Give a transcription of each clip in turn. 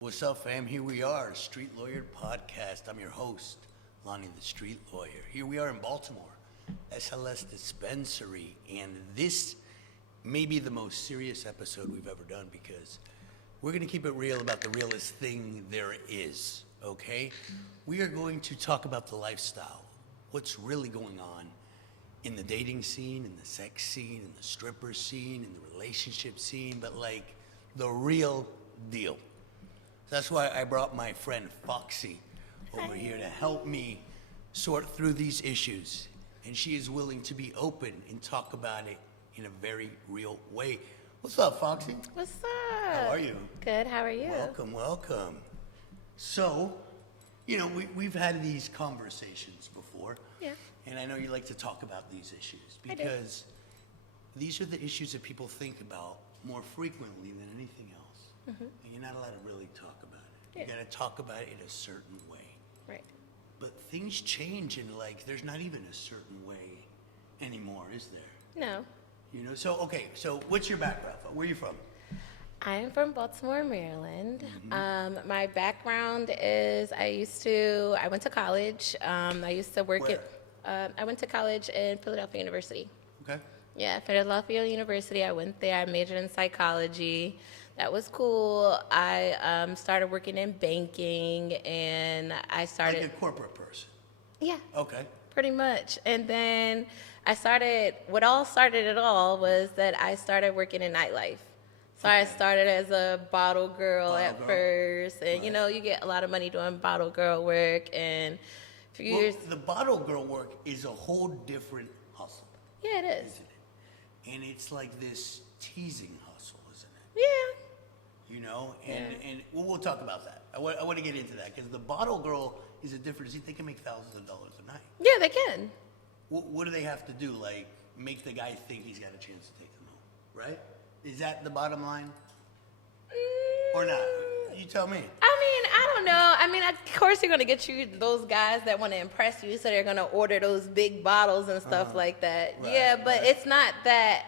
What's up, fam? Here we are, Street Lawyer Podcast. I'm your host, Lonnie the Street Lawyer. Here we are in Baltimore, SLS Dispensary, and this may be the most serious episode we've ever done because we're going to keep it real about the realest thing there is, okay? We are going to talk about the lifestyle, what's really going on in the dating scene, in the sex scene, in the stripper scene, in the relationship scene, but like the real deal. That's why I brought my friend Foxxy over here to help me sort through these issues. And she is willing to be open and talk about it in a very real way. What's up, Foxxy? What's up? How are you? Good, how are you? Welcome, welcome. So, we've had these conversations before. Yeah. And I know you like to talk about these issues I do. because these are the issues that people think about more frequently than anything else. Mm-hmm. And you're not allowed to really talk about it. You Yeah. gotta talk about it in a certain way. Right. But things change and there's not even a certain way anymore, is there? No. So what's your background? Where are you from? I am from Baltimore, Maryland. Mm-hmm. My background is I went to college. I used to work I went to college in Philadelphia University. Okay. Yeah, Philadelphia University. I went there. I majored in psychology. That was cool. I started working in banking, and I started. Like a corporate person. Yeah. Okay. Pretty much. And then what all started it all was that I started working in nightlife. So I started as a bottle girl first. And, Right. you get a lot of money doing bottle girl work. And a few years. The bottle girl work is a whole different hustle, Yeah, it is. isn't it? And it's like this teasing hustle, isn't it? Yeah. And we'll talk about that. I want to get into that because the bottle girl is a difference. They can make thousands of dollars a night. Yeah, they can. What do they have to do? Like make the guy think he's got a chance to take them home, right? Is that the bottom line or not? You tell me. I don't know. Of course, you're going to get you those guys that want to impress you, so they're going to order those big bottles and stuff like that. Right, Yeah, but right. it's not that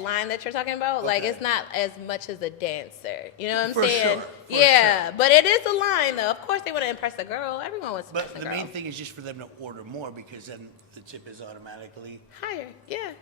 line that you're talking about. Like, Okay. it's not as much as a dancer. You know what I'm For saying? sure, for Yeah, sure. but it is a line, though. Of course, they want to impress the girl. Everyone wants to But impress the the girl. main thing is just for them to order more because then the tip is automatically. Higher, yeah.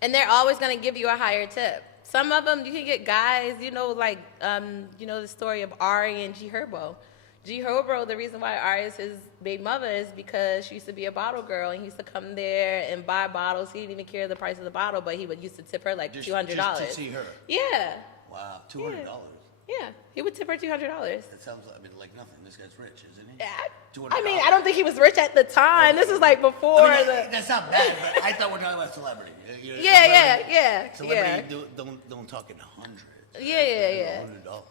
And they're always going to give you a higher tip. Some of them, you can get guys, the story of Ari and G Herbo. G Herbo, the reason why Ari is his big mother is because she used to be a bottle girl, and he used to come there and buy bottles. He didn't even care the price of the bottle, but he used to tip her like $200. Just to see her. Yeah, Wow, $200. yeah. He would tip her $200. That sounds like nothing. This guy's rich, isn't he? Yeah. $200. I don't think he was rich at the time. This is like before That's not bad, but I thought we're talking about celebrity. Yeah. Celebrity don't talk in hundreds. Yeah.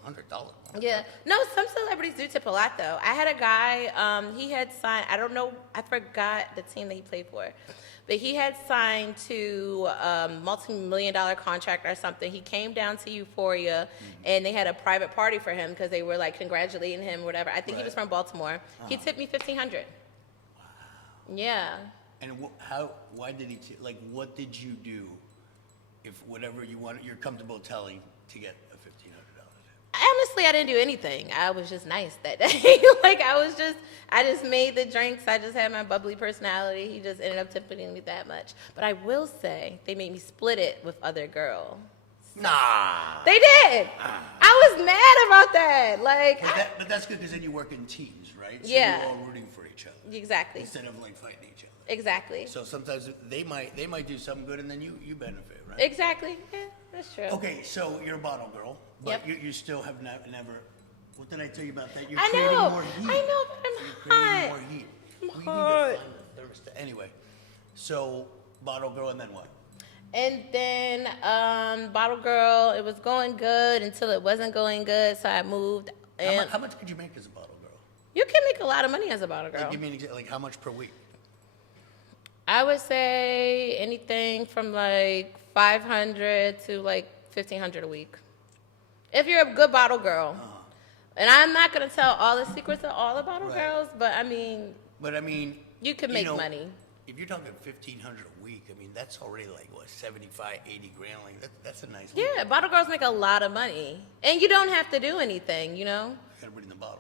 $100. Yeah. No, some celebrities do tip a lot, though. I had a guy, he had signed, I don't know, I forgot the team that he played for, but he had signed to a multi-million-dollar contract or something. He came down to Euphoria, and they had a private party for him because they were, congratulating him or whatever. I think he was Right. from Baltimore. He tipped me $1,500. Wow. Yeah. And why did he, what did you do if whatever you're comfortable telling to get a $1,500 tip? Honestly, I didn't do anything. I was just nice that day. I just made the drinks. I just had my bubbly personality. He just ended up tipping me that much. But I will say, they made me split it with other girls. Nah. They did. I was mad about that. But that's good because then you work in teams, right? So Yeah. you're all rooting for each other. Exactly. Instead of fighting each other. Exactly. So sometimes they might do something good and then you benefit, right? Exactly. Yeah, that's true. Okay, so you're a bottle girl, but Yep. you still have never. What did I tell you about that? You're I creating know. more heat. I know, but I'm You're creating hot. more heat. I'm We hot. need to find the thermostat. Anyway, so bottle girl and then what? And then Bottle Girl, it was going good until it wasn't going good, so I moved. And How much could you make as a bottle girl? you can make a lot of money as a bottle girl. Give me an example. How much per week? I would say anything from 500 to 1,500 a week. If you're a good bottle girl. And I'm not going to tell all the secrets of all the bottle Right. girls, but But you can make money. if you're talking 1,500 a week, I mean, that's already like, what, 75, 80 grand? Like, that's a nice week. Yeah, bottle girls make a lot of money. And you don't have to do anything, you know? You gotta bring the bottles.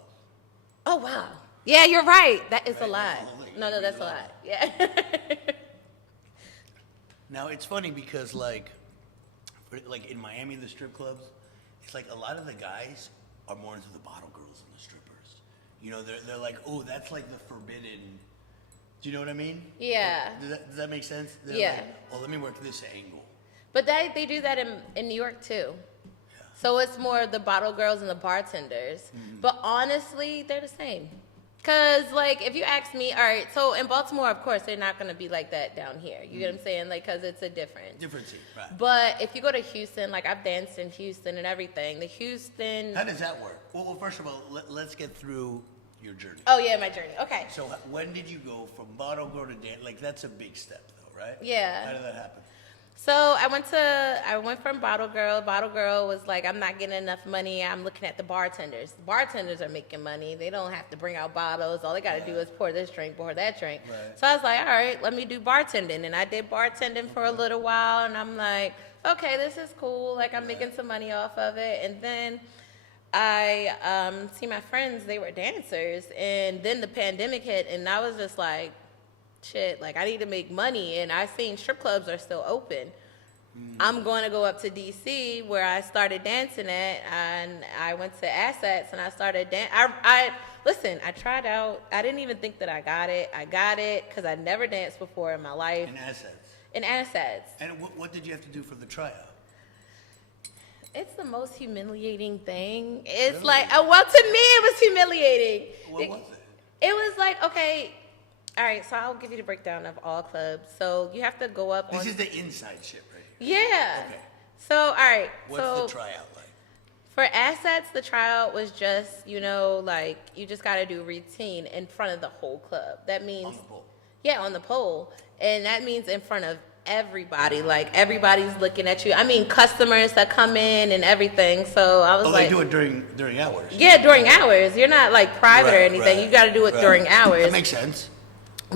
Oh, wow. Yeah, you're right. That is a lot. That's the whole thing. No, that's a lot. Yeah. Now, it's funny because, like in Miami, the strip clubs, it's like a lot of the guys are more into the bottle girls than the strippers. You know, they're like, oh, that's like the forbidden. Do you know what I mean? Yeah. Does that make sense? They're Yeah. Like, well, let me work this angle. But they do that in New York, too. Yeah. So it's more the bottle girls and the bartenders. Mm-hmm. But honestly, they're the same. Because, like, if you ask me, all right, so in Baltimore, of course, they're not going to be like that down here. You get what I'm saying? Like, because it's a difference. Different scene, right. But if you go to Houston, like, I've danced in Houston and everything. The Houston... How does that work? Well, first of all, let's get through your journey. Oh, yeah, my journey. Okay. So when did you go from bottle girl to dance? Like, that's a big step, though, right? Yeah. How did that happen? So I went from bottle girl. Bottle girl was like, I'm not getting enough money. I'm looking at the bartenders. The bartenders are making money. They don't have to bring out bottles. All they got to do is pour this drink, pour that drink. Right. So I was like, all right, let me do bartending. And I did bartending for a little while. And I'm like, okay, this is cool. Like, I'm making some money off of it. And then I see my friends, they were dancers. And then the pandemic hit. And I was just like, shit, like, I need to make money, and I seen strip clubs are still open. I'm going to go up to D.C. where I started dancing at, and I went to Assets, and I started listen, I tried out. I didn't even think that I got it. I got it because I never danced before in my life. In Assets. In Assets. And what did you have to do for the tryout? It's the most humiliating thing. It's Really? like, well, to me, it was humiliating. What was it? It was like, okay, all right, so I'll give you the breakdown of all clubs. So you have to go up on... This is the inside shit right here. Yeah. Okay. So, all right. What's so the tryout like? For Assets, the tryout was just, you know, like, you just got to do routine in front of the whole club. That means... On the pole. Yeah, on the pole. And that means in front of everybody. Like, everybody's looking at you. I mean, customers that come in and everything. So I was like... Oh, they do it during hours? Yeah, during hours. You're not, like, private or anything. Right, you got to do it right. during hours. That makes sense.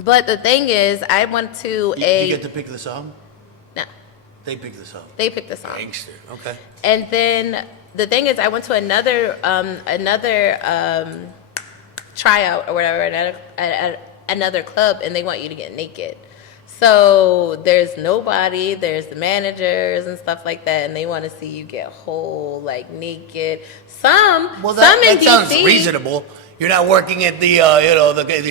But the thing is, I went to You get to pick the song? No. They pick the song. They picked the song. Gangster. Okay. And then the thing is, I went to another tryout or whatever at another club, and they want you to get naked. So there's nobody, there's the managers and stuff like that, and they want to see you get whole, like, naked. Some in that DC, sounds reasonable. You're not working at the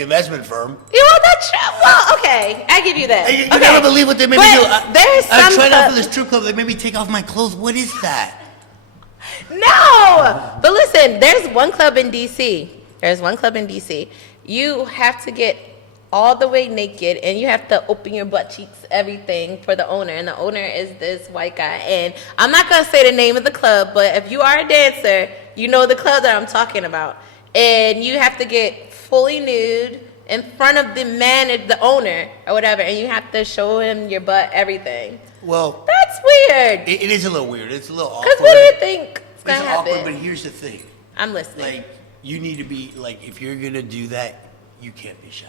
investment firm. You know, that's true. Well, okay, I give you that. You Okay. never believe what they made me do. There's I some tried out for clubs- this strip club. They made me take off my clothes. What is that? No! But listen, there's one club in DC. You have to get all the way naked, and you have to open your butt cheeks, everything, for the owner. And the owner is this white guy. And I'm not going to say the name of the club, but if you are a dancer, you know the club that I'm talking about. And you have to get fully nude in front of the owner or whatever, and you have to show him your butt, everything. Well, That's weird. it is a little weird. It's a little awkward. Because what do you think is going It's to happen? awkward, but here's the thing. I'm listening. Like, you need to be, like, if you're going to do that, you can't be shy.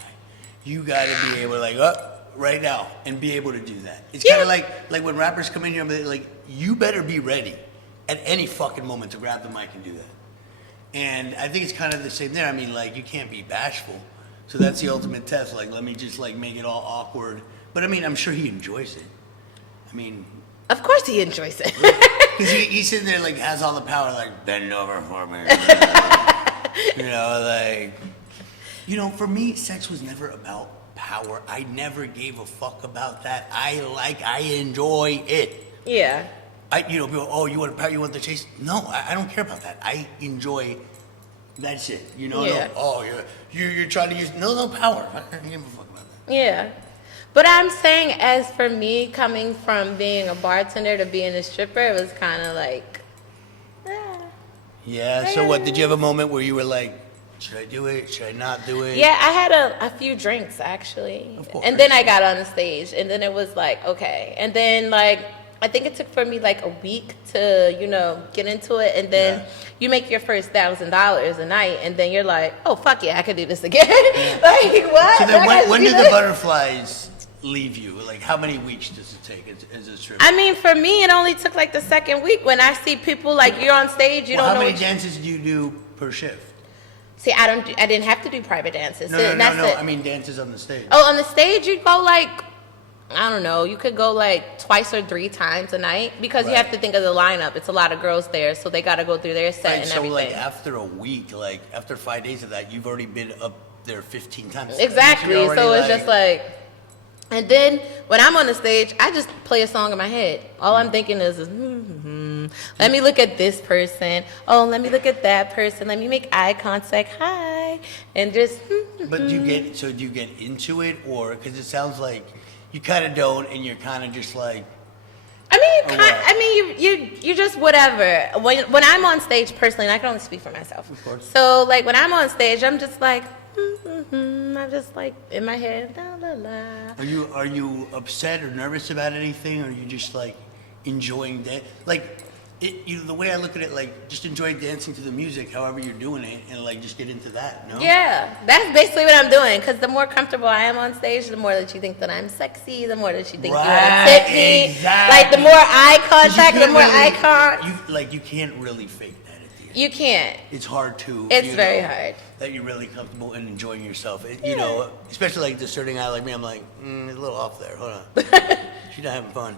You got to be able to, like, right now, and be able to do that. It's kind of like when rappers come in here, like, you better be ready at any fucking moment to grab the mic and do that. And I think it's kind of the same there. I mean, like, you can't be bashful. So that's the ultimate test. Like, let me just, like, make it all awkward. But, I mean, I'm sure he enjoys it. I mean... Of course he enjoys it. Because he's sitting there, like, has all the power, like, bend over for me. You know, like... You know, for me, sex was never about power. I never gave a fuck about that. I enjoy it. Yeah. People, oh, you want power, you want the chase? No, I don't care about that. I enjoy that shit. You know, Yeah. no, oh, you're trying to use, no power. I don't give a fuck about that. Yeah. But I'm saying, as for me, coming from being a bartender to being a stripper, it was kind of like, Yeah, so what, did you have a moment where you were like, should I do it? Should I not do it? Yeah, I had a few drinks, actually. Of course. And then I got on the stage, and then it was like, okay. And then, like, I think it took for me like a week to, get into it. And then you make your first $1,000 a night, and then you're like, oh, fuck yeah, I could do this again. Like, what? So then when did the butterflies leave you? Like, how many weeks does it take as a stripper? I mean, for me, it only took like the second week. When I see people like you're on stage, you Well, don't know. How many dances do you do per shift? See, I didn't have to do private dances. No, I mean dances on the stage. Oh, on the stage, you go like, I don't know, you could go like twice or 3 times a night because you Right. have to think of the lineup. It's a lot of girls there, so they got to go through their set Right, and so everything. like after a week, like after 5 days of that, you've already been up there 15 times. Exactly. You're already So it's just like, and then when I'm on the stage, I just play a song in my head. All I'm thinking is let me look at this person. Oh, let me look at that person. Let me make eye contact. Hi, and just. But do you get into it, or because it sounds like you kind of don't, and you're kind of just like. Or what? I mean, you just whatever. When I'm on stage personally, and I can only speak for myself. Of course. So like when I'm on stage, I'm just like, I'm just like in my head, la la la. Are you upset or nervous about anything, or are you just like enjoying that? Like, the way I look at it, like just enjoy dancing to the music, however you're doing it, and like just get into that. No. Yeah, that's basically what I'm doing. Because the more comfortable I am on stage, the more that you think that I'm sexy, the more that you think you want to tip me. Exactly. Like the more eye contact, the more eye contact. You can't really fake that at the end. You can't. It's hard to. It's very hard. That you're really comfortable and enjoying yourself. You know, especially like discerning eye like me, I'm like, it's a little off there. Hold on. She's not having fun.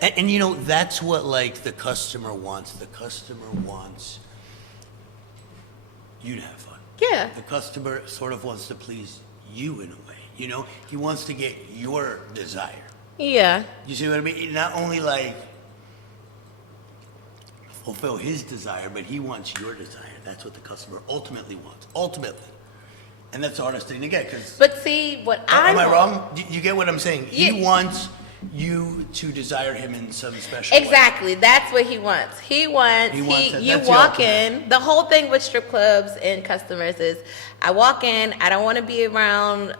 And you know, that's what like the customer wants. The customer wants you to have fun. Yeah. The customer sort of wants to please you in a way. You know, he wants to get your desire. Yeah. You see what I mean? Not only like fulfill his desire, but he wants your desire. That's what the customer ultimately wants. Ultimately. And that's the hardest thing to get. But see, what I Am I want- wrong? You get what I'm saying? He Yeah. wants you to desire him in some special way. Exactly. That's what he wants. He wants He wants that. you That's the walk ultimate. in. The whole thing with strip clubs and customers is I walk in, I don't want to be around,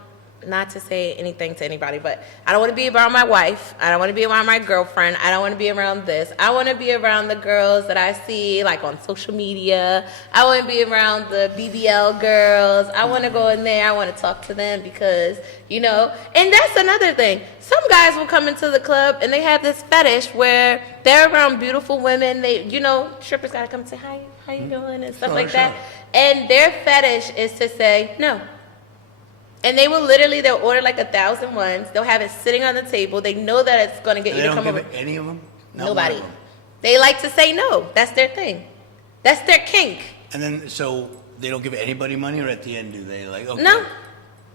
not to say anything to anybody, but I don't want to be around my wife. I don't want to be around my girlfriend. I don't want to be around this. I want to be around the girls that I see like on social media. I want to be around the BBL girls. I want to go in there. I want to talk to them because, you know, and that's another thing. Some guys will come into the club and they have this fetish where they're around beautiful women. They, you know, strippers gotta come say hi, how you doing and stuff like that. And their fetish is to say no. And they will literally, they'll order like 1,000 ones. They'll have it sitting on the table. They know that it's going to get And you they to don't come give over. it any of them? Not Nobody. one of them. They like to say no. That's their thing. That's their kink. And then, so they don't give anybody money, or at the end do they? Like, okay. No.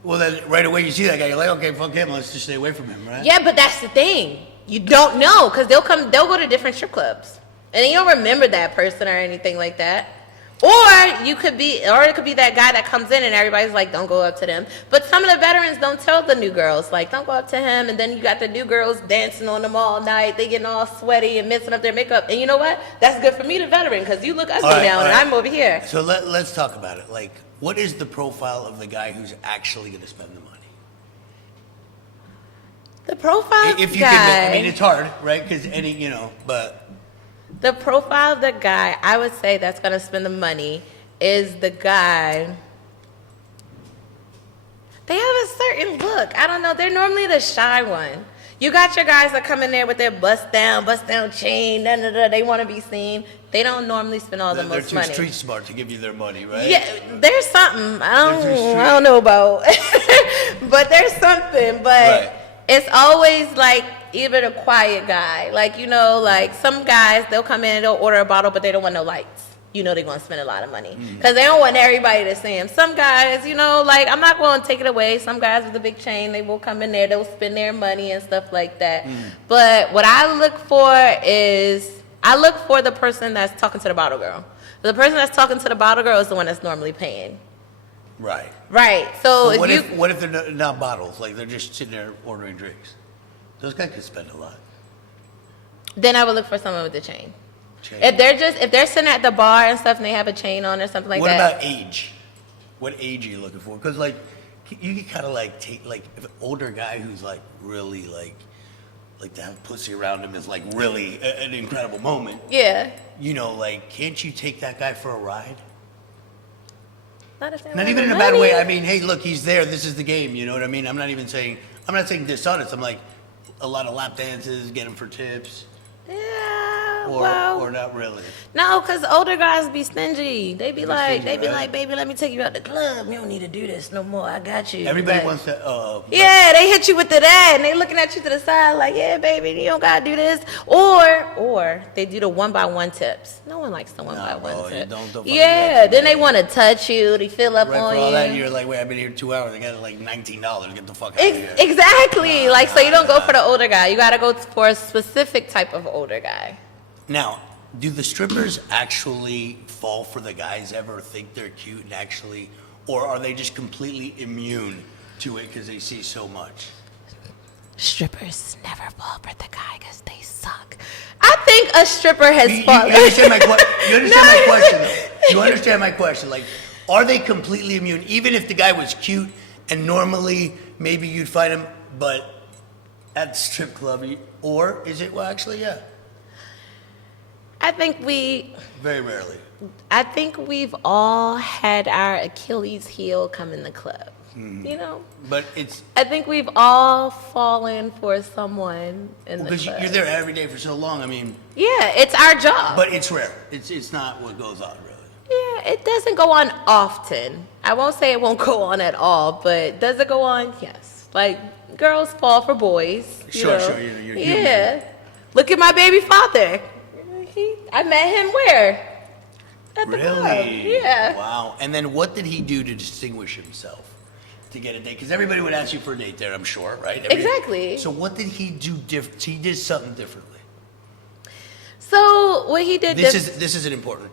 Well, then right away you see that guy, you're like, okay, fuck him, let's just stay away from him, right? Yeah, but that's the thing. You don't know because they'll go to different strip clubs. And you don't remember that person or anything like that. Or it could be that guy that comes in and everybody's like, don't go up to them. But some of the veterans don't tell the new girls, like, don't go up to him. And then you got the new girls dancing on them all night. They getting all sweaty and messing up their makeup. And you know what? That's good for me, the veteran, because you look ugly now and I'm over here. So let's talk about it. Like, what is the profile of the guy who's actually going to spend the money? The profile If you guy. can, I mean, it's hard, right? Because but. The profile of the guy, I would say that's going to spend the money is the guy. They have a certain look. I don't know. They're normally the shy one. You got your guys that come in there with their bust down chain. They want to be seen. They don't normally spend all the They're most too money. street smart to give you their money, right? Yeah, there's something. I They're too street. don't know about. But there's something. But Right. it's always like even a quiet guy. Like, you know, like some guys, they'll come in and they'll order a bottle, but they don't want no lights. You know they're going to spend a lot of money. Because they don't want everybody to see them. Some guys, you know, like, I'm not going to take it away. Some guys with a big chain, they will come in there. They'll spend their money and stuff like that. But what I look for is, I look for the person that's talking to the bottle girl. The person that's talking to the bottle girl is the one that's normally paying. Right. Right. So But if what if they're not bottles? Like, they're just sitting there ordering drinks. Those guys could spend a lot. then I would look for someone with a chain. Chain. If they're sitting at the bar and stuff and they have a chain on or something like What that. about age? What age are you looking for? Because like you can kind of like take like if an older guy who's like really like to have pussy around him is like really an incredible moment. Yeah. You know, like can't you take that guy for a ride? Not, if they Not want even in the a bad way. money. I mean, hey, look, he's there. This is the game. You know what I mean? I'm not even saying I'm not saying dishonest. I'm like, a lot of lap dances, get them for tips. Yeah, Or not really. No, because older guys be stingy. They be like, right? baby, let me take you out the club. You don't need to do this no more. I got you. Everybody Like, wants to. yeah, they hit you with the that, and they looking at you to the side like, yeah, baby, you don't gotta do this. Or they do the 1-by-1 tips. No one likes the 1-by-1 tip. Don't Yeah, then they want to touch you. They fill up right, on for all you. that, you're like, wait, I've been here 2 hours. I got like $19. Get the fuck out of here. Exactly. So you don't go for the older guy. You gotta go for a specific type of older guy. Now, do the strippers actually fall for the guys ever, think they're cute and actually, or are they just completely immune to it because they see so much? Strippers never fall for the guy because they suck. I think a stripper has fallen. You understand my question, though? You understand my question? Like, are they completely immune, even if the guy was cute and normally maybe you'd find him, but at the strip club, or is it, well, actually, yeah. I think Very rarely. I think we've all had our Achilles heel come in the club. You know? But I think we've all fallen for someone in the because club. you're there every day for so long. I mean, Yeah, it's our job. but it's rare. It's not what goes on really. Yeah, it doesn't go on often. I won't say it won't go on at all, but does it go on? Yes. Like, girls fall for boys. Sure, you're human. Yeah. Look at my baby father. I met him where? At the club. Really? Yeah. Wow. And then what did he do to distinguish himself to get a date? Because everybody would ask you for a date there, I'm sure, right? Exactly. So what did he do different? He did something differently. So what he did. This is an important.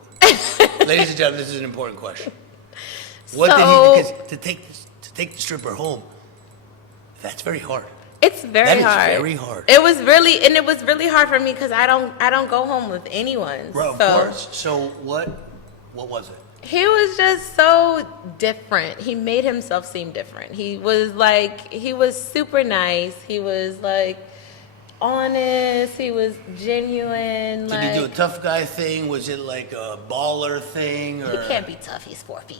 Ladies and gentlemen, this is an important question. What did he? Because to take the stripper home, that's very hard. It's very That is hard. very hard. It was really hard for me because I don't go home with anyone. Bro, of so. course. So what was it? He was just so different. He made himself seem different. He was super nice. He was like honest. He was genuine. Did he do a tough guy thing? Was it like a baller thing? Or? He can't be tough. He's 4 feet.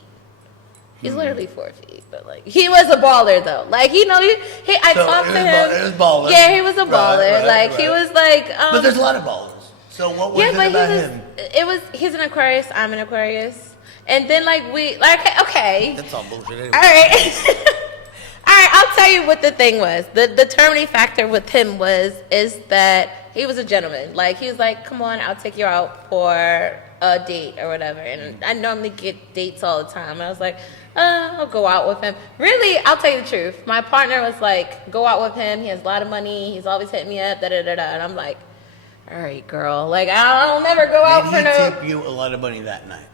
He's literally 4 feet, but like he was a baller though. Like I talked to him. It was baller. Yeah, he was a baller. He was like. But there's a lot of ballers. So what was it about him? He's an Aquarius. I'm an Aquarius, and then okay. That's all bullshit anyway. All right. All right, I'll tell you what the thing was. The determining factor with him is that he was a gentleman. Like he was like, "Come on, I'll take you out for a date or whatever." And I normally get dates all the time. And I was like, I'll go out with him. Really, I'll tell you the truth. My partner was like, "Go out with him. He has a lot of money. He's always hitting me up. Da da da da." And I'm like, "All right, girl. Like I'll never go out for no." Did he tip you a lot of money that night?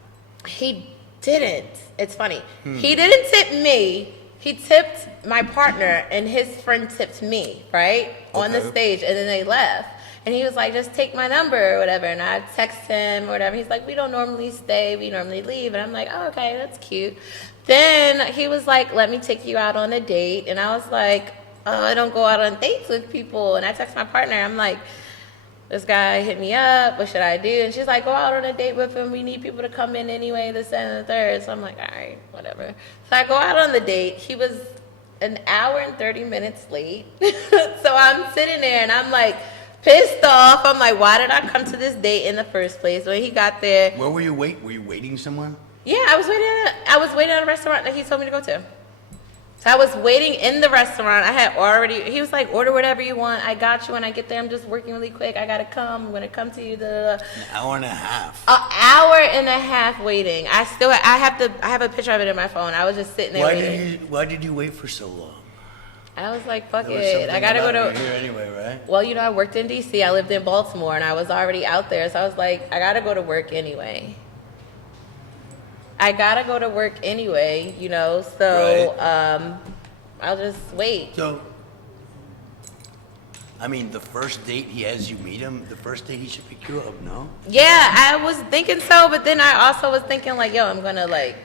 He didn't. It's funny. He didn't tip me. He tipped my partner, and his friend tipped me, right? On the stage, and then they left. And he was like, "Just take my number or whatever." And I text him or whatever. He's like, "We don't normally stay. We normally leave." And I'm like, "Oh, okay, that's cute." Then he was like, "Let me take you out on a date." And I was like, "Oh, I don't go out on dates with people." And I text my partner. I'm like, "This guy hit me up. What should I do?" And she's like, "Go out on a date with him. We need people to come in anyway, this, that, and the third." So I'm like, "All right, whatever." So I go out on the date. He was an hour and 30 minutes late. So I'm sitting there and I'm like pissed off. I'm like, why did I come to this date in the first place? When he got there. Where were you Were you waiting somewhere? Yeah, I was waiting at a restaurant that he told me to go to. So I was waiting in the restaurant. He was like, "Order whatever you want. I got you. When I get there, I'm just working really quick. I gotta come. I'm gonna come to you." An hour and a half. An hour and a half waiting. I have a picture of it in my phone. I was just sitting there waiting. Why did you wait for so long? I was like, fuck There was it. I gotta go something about to. it here anyway, right? Well, I worked in DC. I lived in Baltimore, and I was already out there. So I was like, I gotta go to work anyway. So Right. I'll just wait. So, I mean, the first date he has you meet him, the first date he should pick you up, no? Yeah, I was thinking so, but then I also was thinking like, yo, I'm gonna like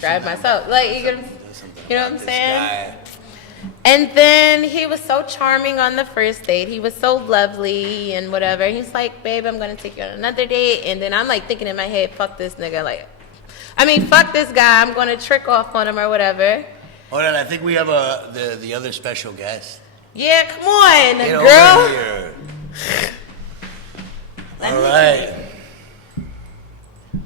drive myself. Like, you know what I'm saying? And then he was so charming on the first date. He was so lovely and whatever. He's like, "Babe, I'm gonna take you on another date." And then I'm like thinking in my head, fuck this nigga. Fuck this guy. I'm gonna trick off on him or whatever. Hold on, I think we have the other special guest. Yeah, come on, Get girl. over here. All right.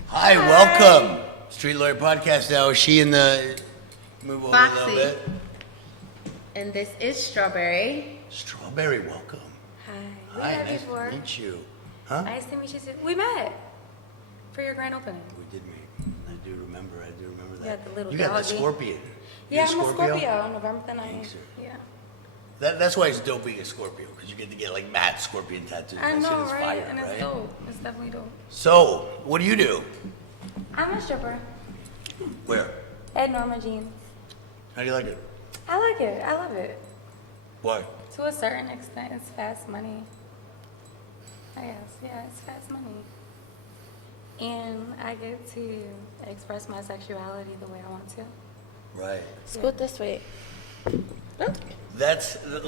Hi, welcome. Street Lawyer Podcast now. Is she in the... Move over a little Foxxy. bit. And this is Strawberry. Strawberry, welcome. Hi. We Hi, met nice before. to meet you. Huh? Nice to meet you too. We met for your grand opening. We did meet. I do remember that. You had the little You got the doggy. scorpion. Yeah, You I'm a Scorpio. November the 9th. Thanks, sir. Yeah. That's why it's dope being a Scorpio, because you get to get like mad scorpion tattoos. I That shit know, is right? fire, And it's right? dope. It's definitely dope. So, what do you do? I'm a stripper Where? at Norma Jeans. How do you like it? I like it. I love it. Why? To a certain extent, it's fast money. I guess. Yeah, it's fast money. And I get to express my sexuality the way I want to. Right. Scoot this way. Oh. That's the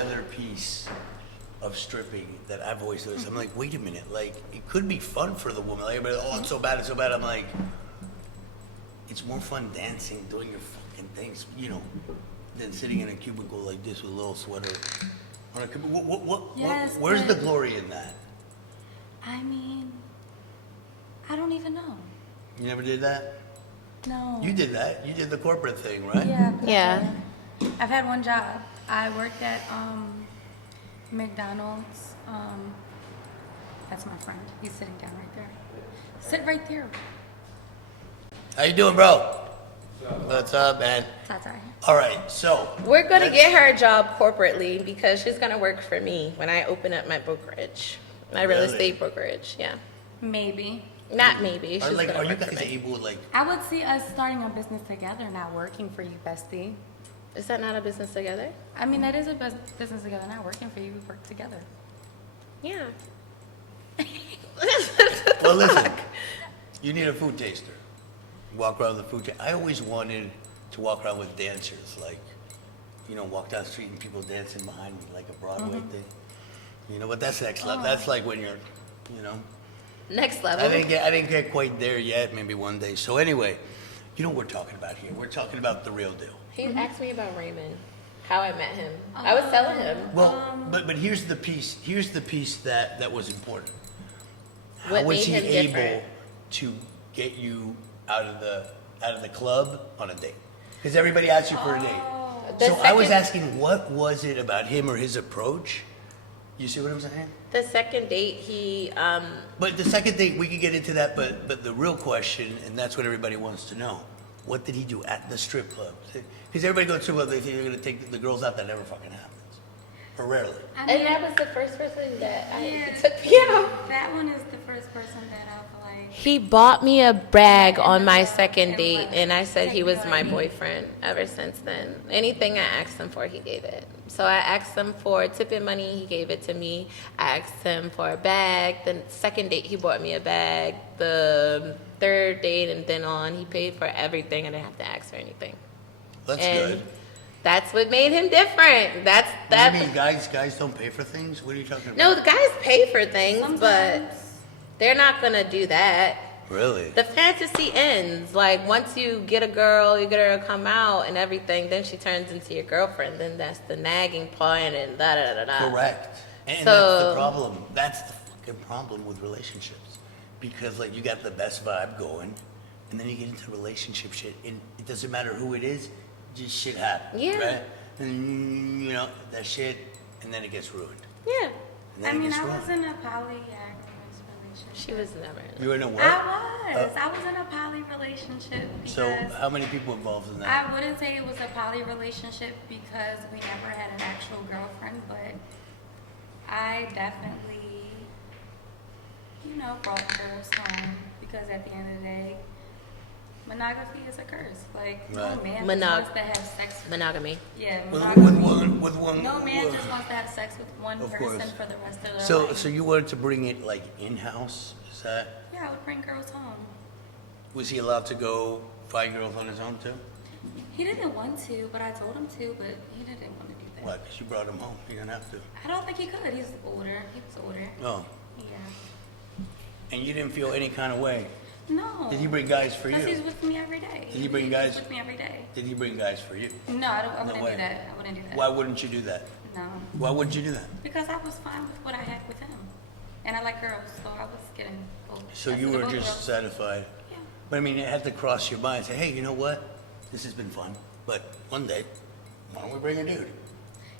other piece of stripping that I've always noticed. I'm like, wait a minute, like it could be fun for the woman. Like everybody, oh, it's so bad, it's so bad. I'm like, it's more fun dancing, doing your fucking things, than sitting in a cubicle like this with a little sweater on a cubicle. Yes, where's the but- glory in that? I mean, I don't even know. You never did that? No. You did that. You did the corporate thing, right? Yeah. Yeah. I've had one job. I worked at McDonald's. That's my friend. He's sitting down right there. Sit right there. How you doing, bro? What's up, man? Tata. All right, so We're going to get her a job corporately because she's going to work for me when I open up my brokerage, my real Really? estate brokerage. Yeah. Maybe. Not maybe. She's Are going to you work for guys me. able like? I would see us starting a business together, not working for you, bestie. Is that not a business together? I mean, that is a business together, not working for you. We work together. Yeah. Well, listen, you need a food taster. Walk around with a food taster. I always wanted to walk around with dancers, like, walk down the street and people dancing behind me, like a Broadway thing. But that's next level. That's like when you're, Next level. I didn't get quite there yet. Maybe one day. So anyway, what we're talking about here? We're talking about the real deal. He asked me about Raymond, how I met him. I was telling him. Well, but here's the piece. Here's the piece that was important. How What was made he him able different? to get you out of the club on a date? Because everybody asks you for a date. The So I was second- asking, what was it about him or his approach? You see what I'm saying? The second date, he, But the second date, we could get into that. But the real question, and that's what everybody wants to know: what did he do at the strip club? Because everybody goes to strip club, they think they're going to take the girls out. That never fucking happens, or rarely. I and mean, that was the first person that Yeah. he took me out. that one is the first person that I've like. He bought me a bag on my second date, and I said he was my boyfriend ever since then. Anything I asked him for, he gave it. So I asked him for tipping money, he gave it to me. I asked him for a bag. The second date, he bought me a bag. The third date and then on, he paid for everything. I didn't have to ask for anything. That's and good. that's what made him different. That's What that. do you mean guys don't pay for things? What are you talking about? No, the guys pay for things, but Sometimes. they're not gonna do that. Really? The fantasy ends. Like, once you get a girl, you get her to come out and everything, then she turns into your girlfriend. Then that's the nagging point and da da da da. Correct. And So- that's the problem. That's the fucking problem with relationships. Because like you got the best vibe going, and then you get into relationship shit, and it doesn't matter who it is, just shit happens. Yeah. Right? And that shit, and then it gets ruined. Yeah. And then I it mean, gets I ruined. was in a polyamorous relationship. She was never. You were in a what? I was in a poly relationship because So how many people involved in that? I wouldn't say it was a poly relationship because we never had an actual girlfriend, but I definitely, brought girls home because at the end of the day, monogamy is a curse. Like, no Right. man just wants to have sex with Monogamy. Yeah, with monogamy. one. No man just wants to have sex with one Of person course. for the rest of their So life. so you wanted to bring it like in house? Is that? Yeah, I would bring girls home. Was he allowed to go find girls on his own too? He didn't want to, but I told him to, but he didn't want to do that. Why? Because you brought him home. You didn't have to. I don't think he could. He's older. He was older. No. Yeah. And you didn't feel any kind of way. No. Did he bring guys for you? Because he's with me every day. Did he bring guys? He's with me every day. Did he bring guys for you? No, I wouldn't way. do that. I wouldn't do that. Why wouldn't you do that? No. Why wouldn't you do that? Because I was fine with what I had with him. And I like girls, so I was getting both. So That's you the were both just girls. satisfied. Yeah. But I mean, it had to cross your mind. Say, hey, you know what? This has been fun. But one day, why don't we bring a dude?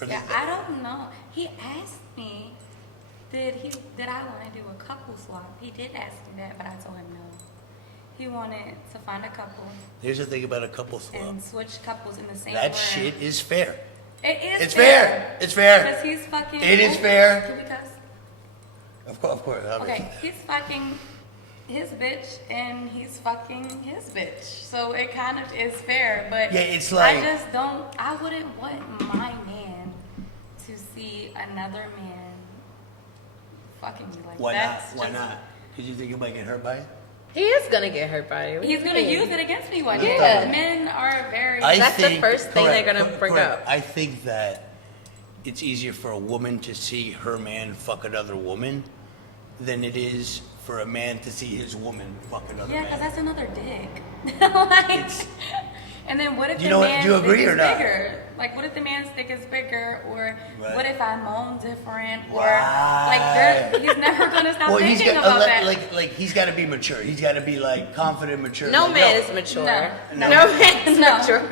Or Yeah, the- I don't know. He asked me, did I want to do a couple swap? He did ask me that, but I told him no. He wanted to find a couple Here's the thing about a couple swap. and switch couples in the same That room. shit is fair. It is It's fair. It's fair. Because he's fucking. It is fair. Can we cuss? Of course. Okay, he's fucking his bitch and he's fucking his bitch. So it kind of is fair, but Yeah, it's like- I wouldn't want my man to see another man fucking me like Why not? that's Why just- not? Because you think you might get hurt by it? He is gonna get hurt by it. He's gonna use it against me one day. Yeah. Men are very. That's the first thing they're gonna bring correct. up. I think that it's easier for a woman to see her man fuck another woman than it is for a man to see his woman fuck another Yeah, because man. that's another dick. Like, It's- and then what if You the know what, man's do you agree dick or is not? bigger? Like, what if the man's dick is bigger? Or Right. what if I moan different? Or, Right. like, he's never going to stop Well, thinking about that. like he's got to be mature. He's got to be like confident, mature. No Like, man is mature. No. No, No. man is No. mature.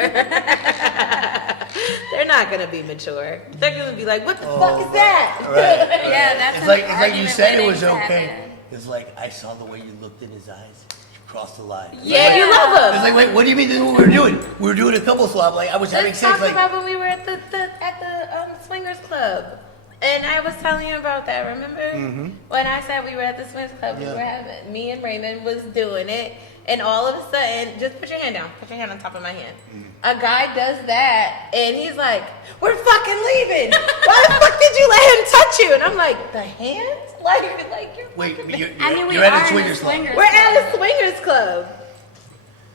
They're not gonna be mature. They're gonna be like, "What the Oh, fuck is that?" Right. Yeah, that's It's an like you argument said it waiting was to okay. happen. It's like I saw the way you looked in his eyes. You crossed the line. It's Yeah, like, you love It's him. like, wait, what do you mean this is what we were doing? We were doing a couple swap. Like I was having Let's sex. talk Like about when we were at the swingers club, and I was telling you about that. Remember when I said we were at the swingers club? We Yeah. were having. Me and Raymond was doing it, and all of a sudden, just put your hand down. Put your hand on top of my hand. A guy does that, and he's like, "We're fucking leaving. Why the fuck did you let him touch you?" And I'm like, "The hand? Like you're wait, fucking- you're, I mean, we you're at are a in swingers a club. swingers we're at club. a swingers club."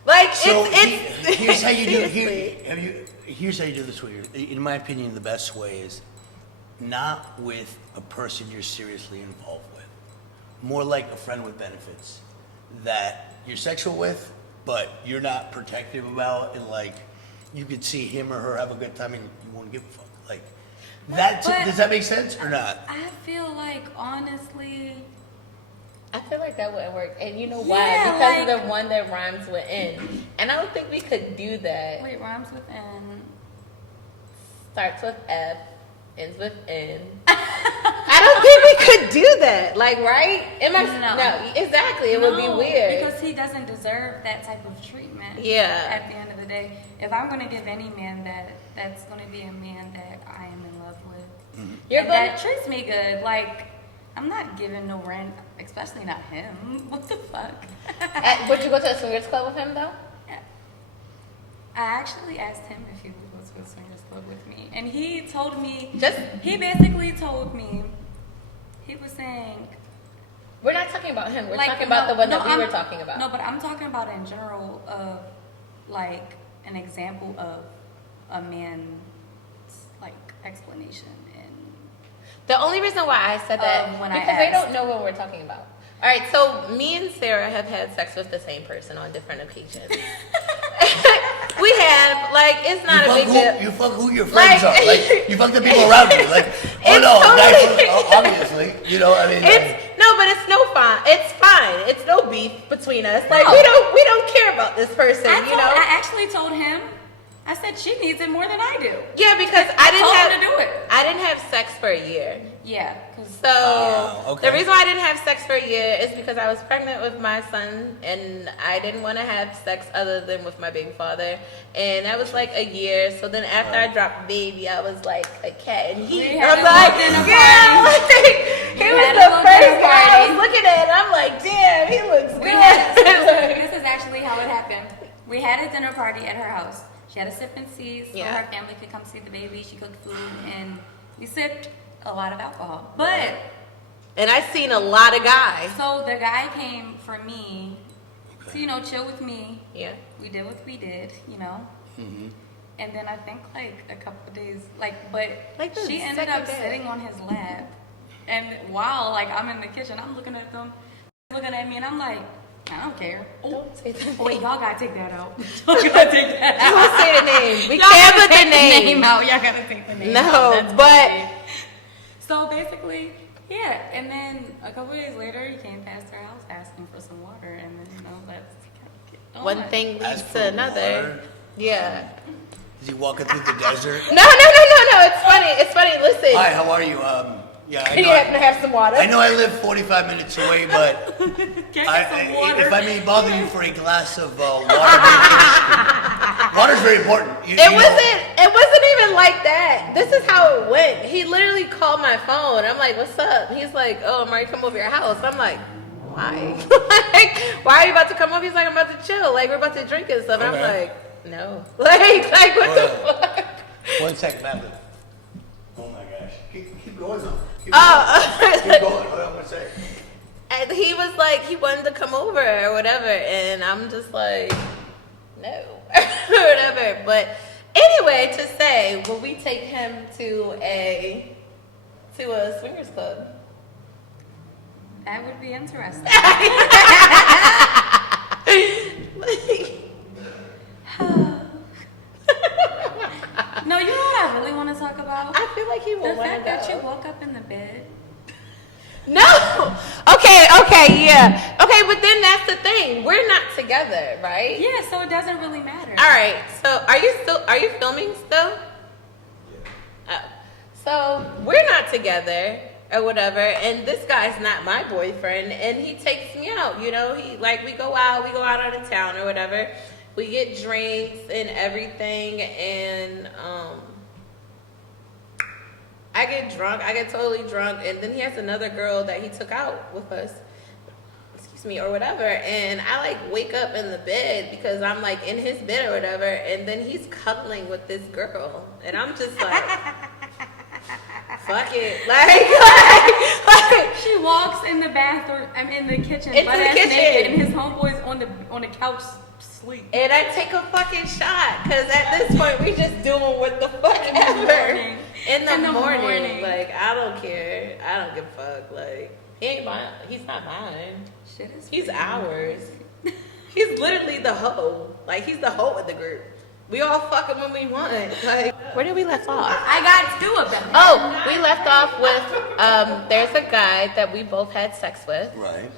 Like So it's here's how you do it. seriously. Here's how you do the swingers. In my opinion, the best way is not with a person you're seriously involved with. More like a friend with benefits that you're sexual with, but you're not protective about, and like you could see him or her have a good time and you won't give a fuck. Like that. But- Does that make sense or not? I feel like, honestly, I feel like that wouldn't work, and you know why? Yeah, Because like- of the one that rhymes with "n," and I don't think we could do that. wait, rhymes with N. Starts with F, ends with N. I don't think we could do that. Like, right? Am I? No. Exactly. It would be No, weird. because he doesn't deserve that type of treatment. Yeah. At the end of the day, if I'm going to give any man that's going to be a man that I am in love with, You're and gonna- that treats me good. Like, I'm not giving no rent, especially not him. What the fuck? Would you go to a swingers club with him though? I actually asked him if he would go to a swingers club with me, and he told me. Just- He basically told me. He was saying. We're not talking about him. We're Like, talking about no, the one no, that we I'm- were talking about. No, but I'm talking about in general of like an example of a man's like explanation and The only reason why I said that when I because they asked. don't know what we're talking about. All right, so me and Sarah have had sex with the same person on different occasions. We have, like, it's not a big deal. You fuck who your friends Like- are. Like you fuck the people around you. Like oh It's no, totally- obviously. You know, I mean. But it's no fine. It's fine. It's no beef between us. Like No. we don't care about this person. I actually told him. I said she needs it more than I do. Yeah, because I didn't told her have to do it. I didn't have sex for a year. Yeah, because So Okay. the reason why I didn't have sex for a year is because I was pregnant with my son, and I didn't want to have sex other than with my baby father, and that was like a year. So then after I dropped baby, I was like a cat, and We I had was a like, little dinner yeah, party. like, he We was had a the little first dinner guy I party. was looking at, and I'm like, damn, he looks we good. had. This is actually how it happened. We had a dinner party at her house. She had a sip and see so Yeah. her family could come see the baby. She cooked food and we sipped a lot of alcohol. But And I seen a lot of guys. so the guy came for me to chill with me. Yeah. We did what we did, And then I think like a couple of days, but Like the she ended second up day. sitting on his lap, and while like I'm in the kitchen, I'm looking at them, looking at me, and I'm like, I don't care. Don't say the name. Oh, wait, y'all gotta take that out. Y'all gotta take that out. Don't say the name. We Y'all can't gotta put the take name. out. Y'all gotta take the name No, out. That's but- bullshit. So basically, yeah. And then a couple days later, he came past our house asking for some water, and then that's One thing leads Ask for to another. water. Yeah. Is he walking through the desert? No. It's funny. It's funny. Listen. Hi, how are you? Yeah, I You know. happen to have some water. I know I live 45 minutes away, but Get some water. if I may bother you for a glass of water, water's very important. It wasn't even like that. This is how it went. He literally called my phone. I'm like, what's up? He's like, oh, I'm ready to come over your house. I'm like, why? Like, why are you about to come over? He's like, I'm about to chill. Like, we're about to drink and stuff. And I'm Okay. like, no. Like what the fuck? 1 second, Madeline. Oh my gosh. Keep going though. Keep Oh. going. What am I gonna say? And he was like, he wanted to come over or whatever. And I'm just like, no. Whatever. But anyway, to say, will we take him to a swingers club? That would be interesting. No, you know what I really want to talk about? I feel like he will The want fact to that go. you woke up in the bed. No. Okay, yeah. Okay, but then that's the thing. We're not together, right? Yeah, so it doesn't really matter. All right. So are you filming still? Oh. So we're not together or whatever, and this guy's not my boyfriend, and he takes me out. You know, we go out out of town or whatever. We get drinks and everything, and I get drunk. I get totally drunk, and then he has another girl that he took out with us. Excuse me, or whatever. And I like wake up in the bed because I'm like in his bed or whatever, and then he's cuddling with this girl, and I'm just like, fuck it, like She walks in the bathroom. I'm in the kitchen. Into butt the ass kitchen. naked, and his homeboy's on the couch sleep. and I take a fucking shot because at this point we just doing what the fuck ever. morning. In the In the morning, morning. like I don't care. I don't give a fuck. Like he ain't mine. He's not mine. Shit is He's crazy. ours. He's literally the hoe. Like he's the hoe of the group. We all fuck him when we want. Like where did we left off? I got two of them. Oh, we left off with there's a guy that we both had sex with, Right.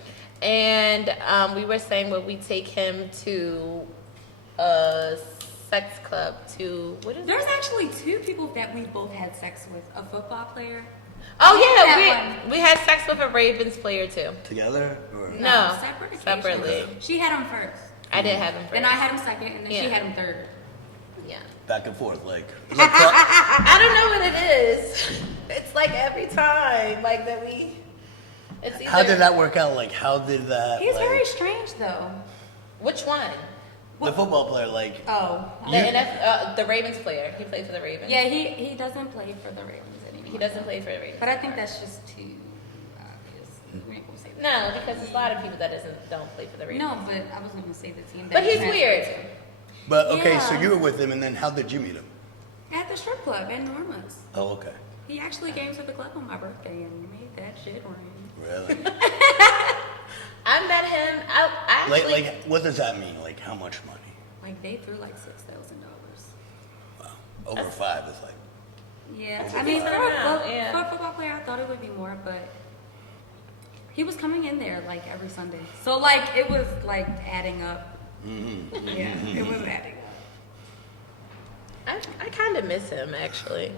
and we were saying would we take him to a sex club to what is it? There's actually two people that we both had sex with. A football player. Oh That yeah, we had sex with a Ravens player too. Together? Or? No, separate occasions. separately. She had him first. I did have him first. Then I had him second, and then Yeah. she had him third. Yeah. Back and forth, like. I don't know what it is. It's like every time, like that we. It's either, How did that work out? Like, how did that? He's like, very strange, though. Which one? the football player, like. Oh. The Ravens player. He played for the Ravens. Yeah, he doesn't play for the Ravens anymore. He doesn't play for the Ravens. But I think that's just too obvious. We ain't gonna say that. No, because there's a lot of people that don't play for the Ravens. No, but I was gonna say the team. But that he's he weird. transferred But okay, so Yeah. you were with him, and then how did you meet him? to. At the strip club in Norman's. Oh, okay. He actually came to the club on my birthday and made that shit rain. Really? I met him. I actually. like, what does that mean? Like, how much money? Like they threw like $6,000. Wow. Over 5 is like. Yeah, It's I a mean, lot. for a football player, I thought it would be more, but he was coming in there like every Sunday. So like it was like adding up. Mm-hmm. Yeah, it was adding up. I kind of miss him actually.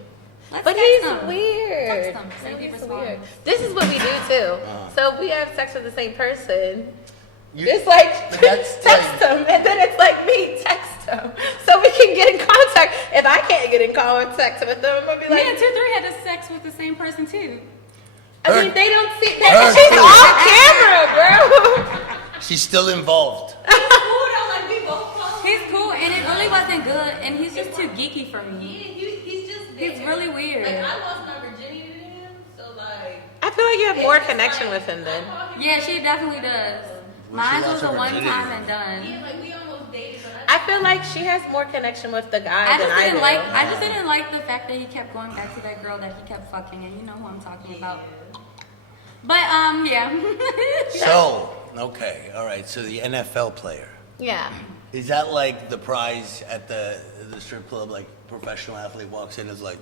Let's But text he's him. weird. Text him, see if he He's responds. weird. This is what we do too. Uh-huh. So if we have sex with the same person. You- It's like but that's text like- him, and then it's like me text him, so we can get in contact. If I can't get in contact with them, I'm gonna be Me like, and 2-3 had this sex with the same person too. I mean, Her- they don't see her that. She's too. off camera, bro. She's still involved. He's cool, and it really wasn't good, and he's just too geeky for me. He's just He's really weird. I lost my virginity to him, so like. I feel like you have more connection with him then. Yeah, she definitely does. Mine lost was a her one virginity. time and done. Like we almost dated, I feel like she has more connection with the guy I than just I didn't do. like. I just didn't like the fact that he kept going back to that girl that he kept fucking, and you know who I'm talking about. But yeah. So, Okay, all right. So the NFL player. Yeah. Is that like the prize at the strip club? Like professional athlete walks in is like,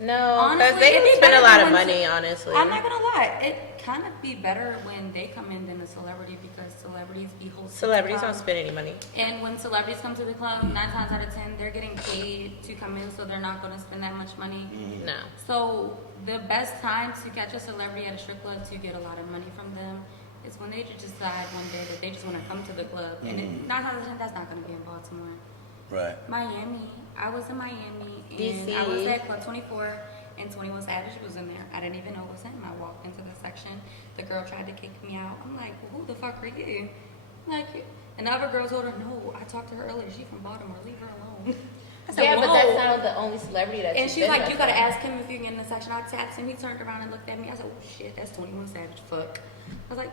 No, because Honestly, they it'd be can spend a better lot than of when money, honestly. I'm not gonna lie, it kind of be better when they come in than a celebrity because celebrities be hosting. Celebrities the don't club. spend any money. And when celebrities come to the club, 9 times out of 10, they're getting paid to come in, so they're not gonna spend that much money. No. So the best time to catch a celebrity at a strip club to get a lot of money from them is when they just decide one day that they just want to come to the club. And 9 times out of 10, that's not gonna be in Baltimore. right. Miami. I was in Miami, and DC. I was at Club 24, and 21 Savage was in there. I didn't even know it was him. I walked into the section. The girl tried to kick me out. I'm like, well, who the fuck are you? Like, and the other girl told her, no, I talked to her earlier. She's from Baltimore. Leave her alone. I said, Yeah, but "Whoa." that's not the only celebrity that. And she's like, you gotta ask him if you get in the section. I tapped him. He turned around and looked at me. I said, oh shit, that's 21 Savage. Fuck. I was like,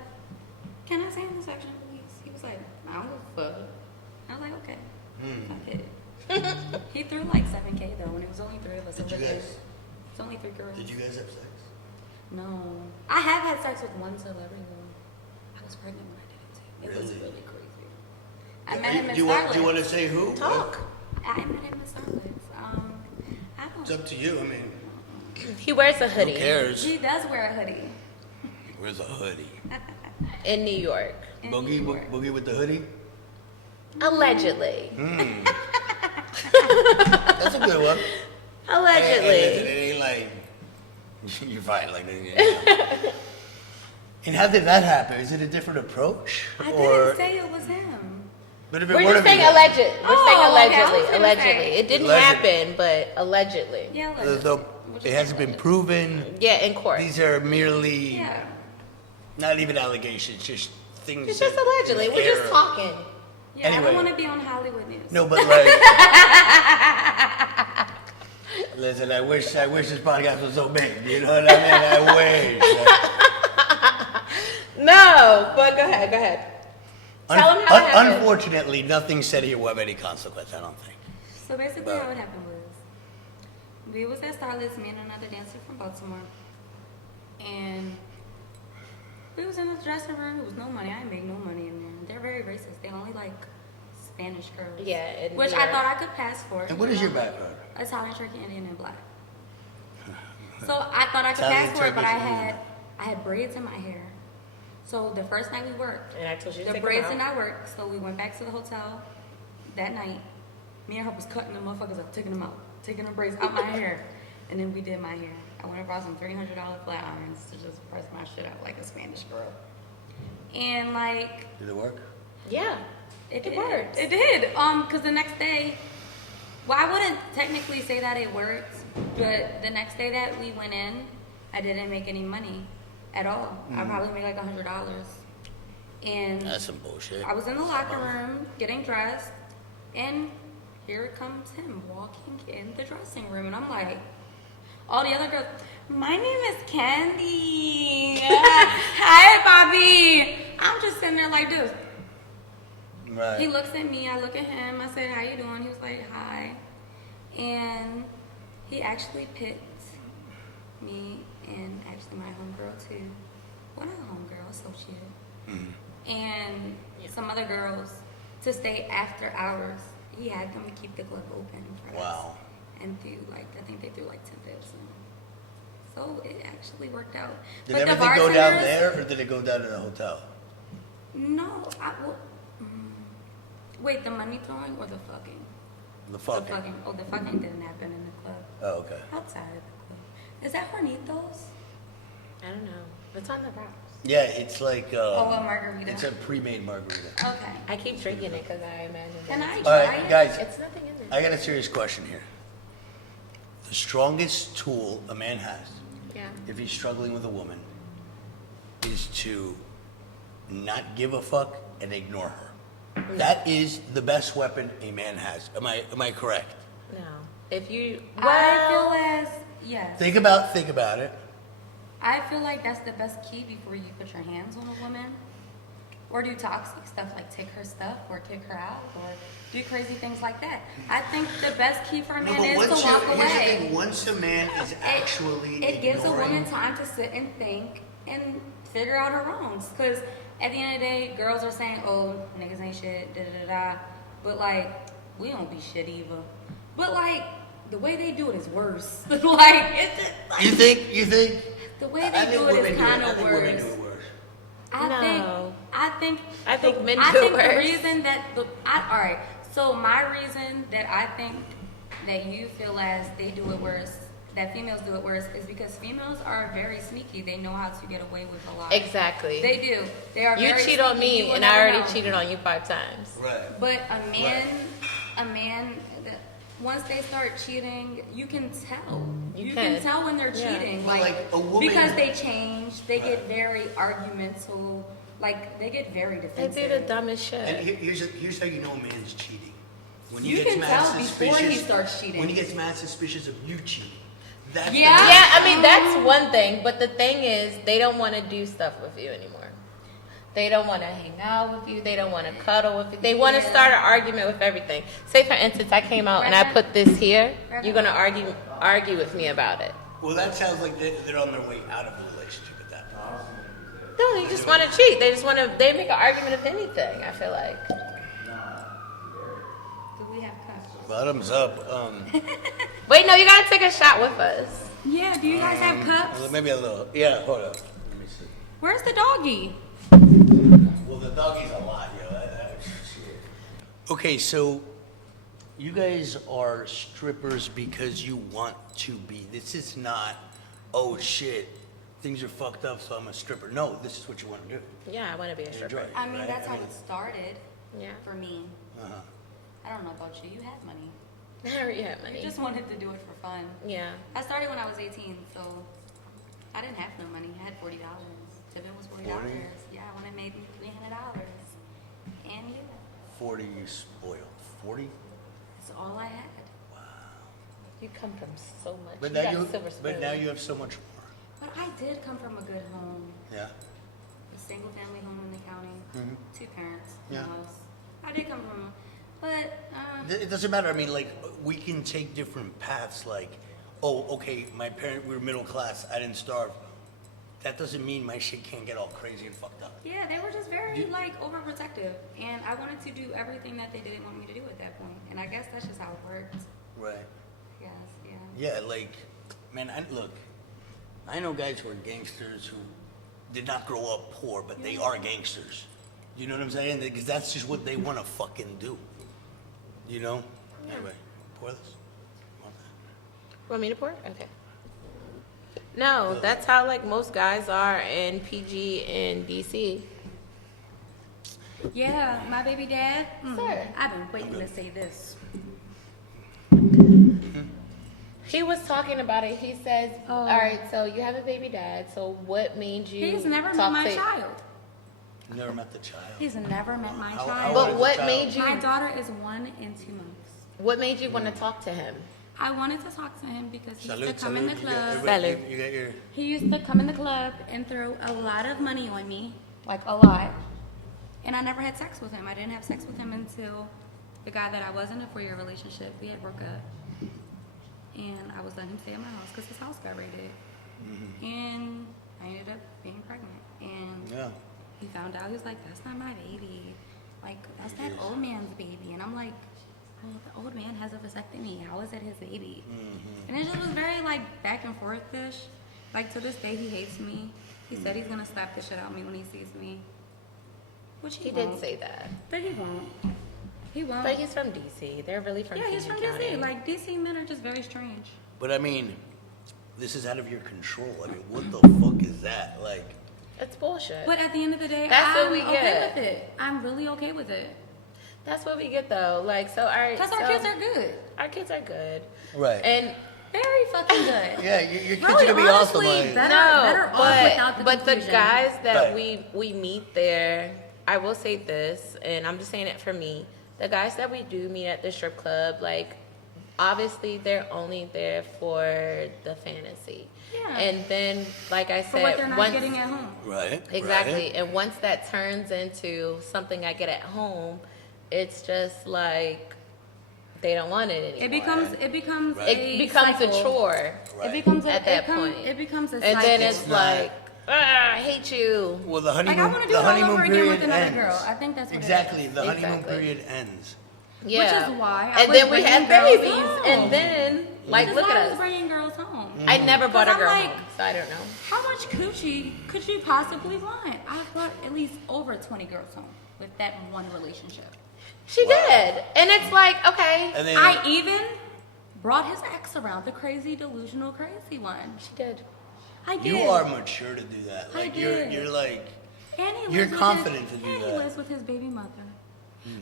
can I stay in the section, please? He was like, I don't give a fuck. I was like, okay. Fuck it. He threw like 7K though, and it was only 3 of us Did over you there. guys? It's only 3 girls. Did you guys have sex? No. I have had sex with one celebrity though. I was pregnant when I did it too. It was Really? really crazy. I met him in Do Starlet. you want to say who? Talk. I met him in Starlet. I It's don't. up to you. I mean, He wears a who hoodie cares? He does wear a hoodie. Where's a hoodie? in New York, in Boogie, New York. boogie with the hoodie. allegedly. That's a good one. Allegedly. It ain't like you're fine. Like, and how did that happen? Is it a different approach, I or didn't say it was him. but if it We're were just to be saying that- alleged. We're Oh, saying okay, I allegedly. was gonna Allegedly. say. It didn't Alleged. happen, but allegedly. Yeah, the- allegedly. the- We'll just it hasn't say been proven. Yeah, in court. These are merely Yeah. not even allegations, just things. It's just that- allegedly. We're just air. talking. Yeah, I Anyway. don't want to be on Hollywood News. No, but like, listen, I wish this podcast was so big. You know what I mean? I wish. Oh, No, but go ahead. Go ahead. Tell 'em how it happened. Unfortunately, nothing said here will have any consequence. I don't think. So basically, But- how it happened was, we was at Starlet's, me and another dancer from Baltimore, and we was in the dressing room. It was no money. I didn't make no money in there. They're very racist. They only like Spanish girls. Yeah, in which New I York. thought I could pass for. And what is your background? Italian, Turkey, Indian, and black. So I thought I could Italian, pass for it, but Turkish, Indian. I had braids in my hair. So the first night we worked, And I told you to the take braids them did out. not work, so we went back to the hotel that night. Me and her was cutting the motherfuckers up, taking them out, taking the braids out my hair. And then we did my hair. I went and bought some $300 flat irons to just press my shit out like a Spanish girl. And like, Did it work? Yeah. it It did. worked. It did. Cause the next day, well, I wouldn't technically say that it worked, but the next day that we went in, I didn't make any money at all. I probably made like $100. And That's some bullshit. I was in the locker room getting dressed, and here comes him walking in the dressing room, and I'm like, all the other girls, my name is Candy. Hi, Bobby. I'm just sitting there like this. Right. He looks at me, I look at him, I said, how you doing? He was like, hi. And he actually picked me and actually my homegirl too. Well, not homegirl, associate. And some other girls to stay after hours. He had them keep the club open for us. Wow. And threw like, I think they threw like 10 bits. So it actually worked out. Did But the everything go down bartenders- there, or did it go down to the hotel? No, wait, the money throwing or the fucking? The fucking. The fucking. Oh, the fucking didn't happen in the club. Oh, okay. Outside of the club. Is that Hornitos? I don't know. It's on the rocks. Yeah, it's like. Oh, a margarita. It's a pre-made margarita. Okay. I keep drinking it because I imagine. Can I that try All right, it? guys. It's nothing in there. I got a serious question here. The strongest tool a man has, Yeah. if he's struggling with a woman, is to not give a fuck and ignore her. That is the best weapon a man has. Am I correct? No. If you. I feel Well, as yes. Think about it. I feel like that's the best key before you put your hands on a woman. Or do toxic stuff like take her stuff or kick her out or do crazy things like that. I think the best key for a man is to walk here's the away. thing, once a man is actually It gives a ignoring- woman time to sit and think and figure out her wrongs. Because at the end of the day, girls are saying, "Oh, niggas ain't shit," da da da da. But like, we don't be shit either. But like, the way they do it is worse. Like, it's just, like, You think? the way they do it is kind of worse. Women do it worse. I think men I do think worse. the reason that all right. So my reason that I think that you feel as they do it worse, that females do it worse, is because females are very sneaky. They know how to get away with a lot. Exactly. They do. They are. You very cheat sneaky. on You me, will and I never already know. cheated on you 5 times. Right. But a man, once they start cheating, you can tell. You can tell when they're Yeah. cheating, But like a woman, because they change. They get very argumental. Like they get very They defensive. do the dumbest shit. And here's how you know a man's cheating. When You he gets can mad tell before he suspicious- starts cheating. When he gets mad suspicious of you cheating. That's Yeah. the Yeah, I mean, that's one thing. But the thing is, they don't want to do stuff with you anymore. They don't want to hang out with you. They don't want to cuddle with you. They want to start an argument with everything. Say, for instance, I came out and I put this here. You're going to argue with me about it. Well, that sounds like they're on their way out of a relationship at that point. No, they just want to cheat. They just want to, they make an argument of anything, I feel like. Do we have cups? Bottoms up. Wait, no, you got to take a shot with us. Yeah. Do you guys have cups? Maybe a little. Yeah, hold up. Let me see. Where's the doggy? Well, the doggy's a lot, yo. Shit. Okay, so you guys are strippers because you want to be. This is not, oh shit, things are fucked up, so I'm a stripper. No, this is what you want to do. Yeah, I want to be a stripper. Enjoy it, I mean, right? that's how it started Yeah. for me. Uh-huh. I don't know about you. You had money. I already have You money. just wanted to do it for fun. Yeah. I started when I was 18, so I didn't have no money. I had $40. Tipping was $40. 40? Yeah, when I made $300. And yeah, 40, you spoiled. 40? that's all I had. You come from so much. But you now got you, silver spoon. but now you have so much more. But I did come from a good home. Yeah. A single family home in the county. Mhm. 2 parents. Yeah. I did come from, but It doesn't matter. I mean, like, we can take different paths. Like, oh, okay, we were middle class. I didn't starve. That doesn't mean my shit can't get all crazy and fucked up. yeah, they were just very like overprotective, and I wanted to do everything that they didn't want me to do at that point. And I guess that's just how it worked. Right. Yes, yeah. Yeah, like, man, I know guys who are gangsters who did not grow up poor, but they are gangsters. You know what I'm saying? Because that's just what they want to fucking do. You know? Anyway, pour this. Want that? Want me to pour? Okay. No, that's how like most guys are in PG and DC. Yeah, my baby dad. Sir. I've been waiting to say this. He was talking about it. He says, Oh. "All right, so you have a baby dad. So what made you?" He's never met talk my to- child. You never met the child. He's never met my How child. old But is what the child? made you? My daughter is 1 and 2 months. What made you want to talk to him? I wanted to talk to him because he used Salute, to come in the salute. club. Salute. You got your... He used to come in the club and throw a lot of money on me, like a lot. And I never had sex with him. I didn't have sex with him until the guy that I was in a 4-year relationship, we had broke up. And I was letting him stay at my house because his house got raided. And I ended up being pregnant. And Yeah. he found out, he was like, that's not my baby. Like, that's that old man's baby. And I'm like, well, the old man has a vasectomy. How is it his baby? And it just was very, like, back and forth-ish. Like, to this day, he hates me. He said he's going to slap the shit out of me when he sees me. Which He won't. did say that. But he won't. He won't. But he's from DC. They're really from yeah, he's PG from County. DC. Like, DC men are just very strange. But I mean, this is out of your control. I mean, what the fuck is that? Like, It's bullshit. But at the end of the day, That's what I'm we okay get. with it. I'm really okay with it. That's what we get though. Like, so all right. Because our kids are good. Our kids are good. right. And Very fucking good. Yeah, your kids Really, are gonna be honestly, awesome. Like, better off without the but the confusion. guys that Right. we meet there, I will say this, and I'm just saying it for me. The guys that we do meet at the strip club, like, obviously they're only there for the fantasy. Yeah. And then, like I For what said, they're not once getting at home. right. exactly, Right. and once that turns into something I get at home, it's just like they don't want it anymore. It becomes Right. It becomes a cycle. chore. Right. It becomes a, At that it point. It becomes a And cycle. then it's It's not- like, I hate you. Well, the Like, I honeymoon, want to do the it all honeymoon over again period with another ends. girl. I think that's what Exactly. it is. The honeymoon Exactly. period ends. Yeah. Which is why I and was then we had bringing girls babies, home. and then like Which is look why at I was us. bringing girls home. I never brought a 'Cause I'm girl like- home, so I don't know. How much coochie could you possibly want? I've brought at least over 20 girls home with that one relationship. She Wow. did, and it's like okay, And then I even brought his ex around, the crazy, delusional, crazy one. she did. I did. you are mature to do that. I Like did. you're like And he you're lives with confident his, to do and that. he lives with his baby mother.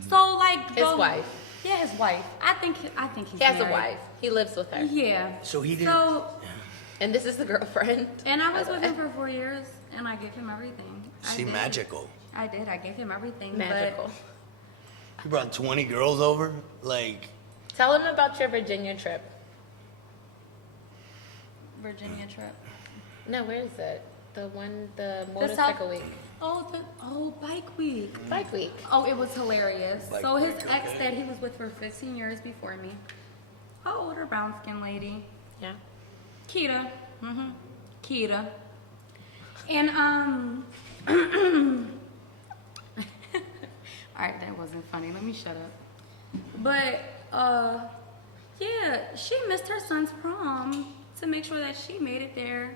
So like His go- wife. Yeah, his wife. I think he's He has a married. wife. He lives with her, Yeah. So he didn't. So and this is the girlfriend. and I was with him for 4 years, and I gave him everything. I See, did. magical. I did. I gave him everything. Magical. You brought 20 girls over. Like Tell him about your Virginia trip. But Virginia trip. No, where is it? The South- motorcycle week, Bike week. bike week. Oh, it was hilarious. Bike So his week, ex okay. that he was with for 15 years before me, an older brown skin lady, Yeah. Keita. Keita. And all right, that wasn't funny. Let me shut up. But yeah, she missed her son's prom to make sure that she made it there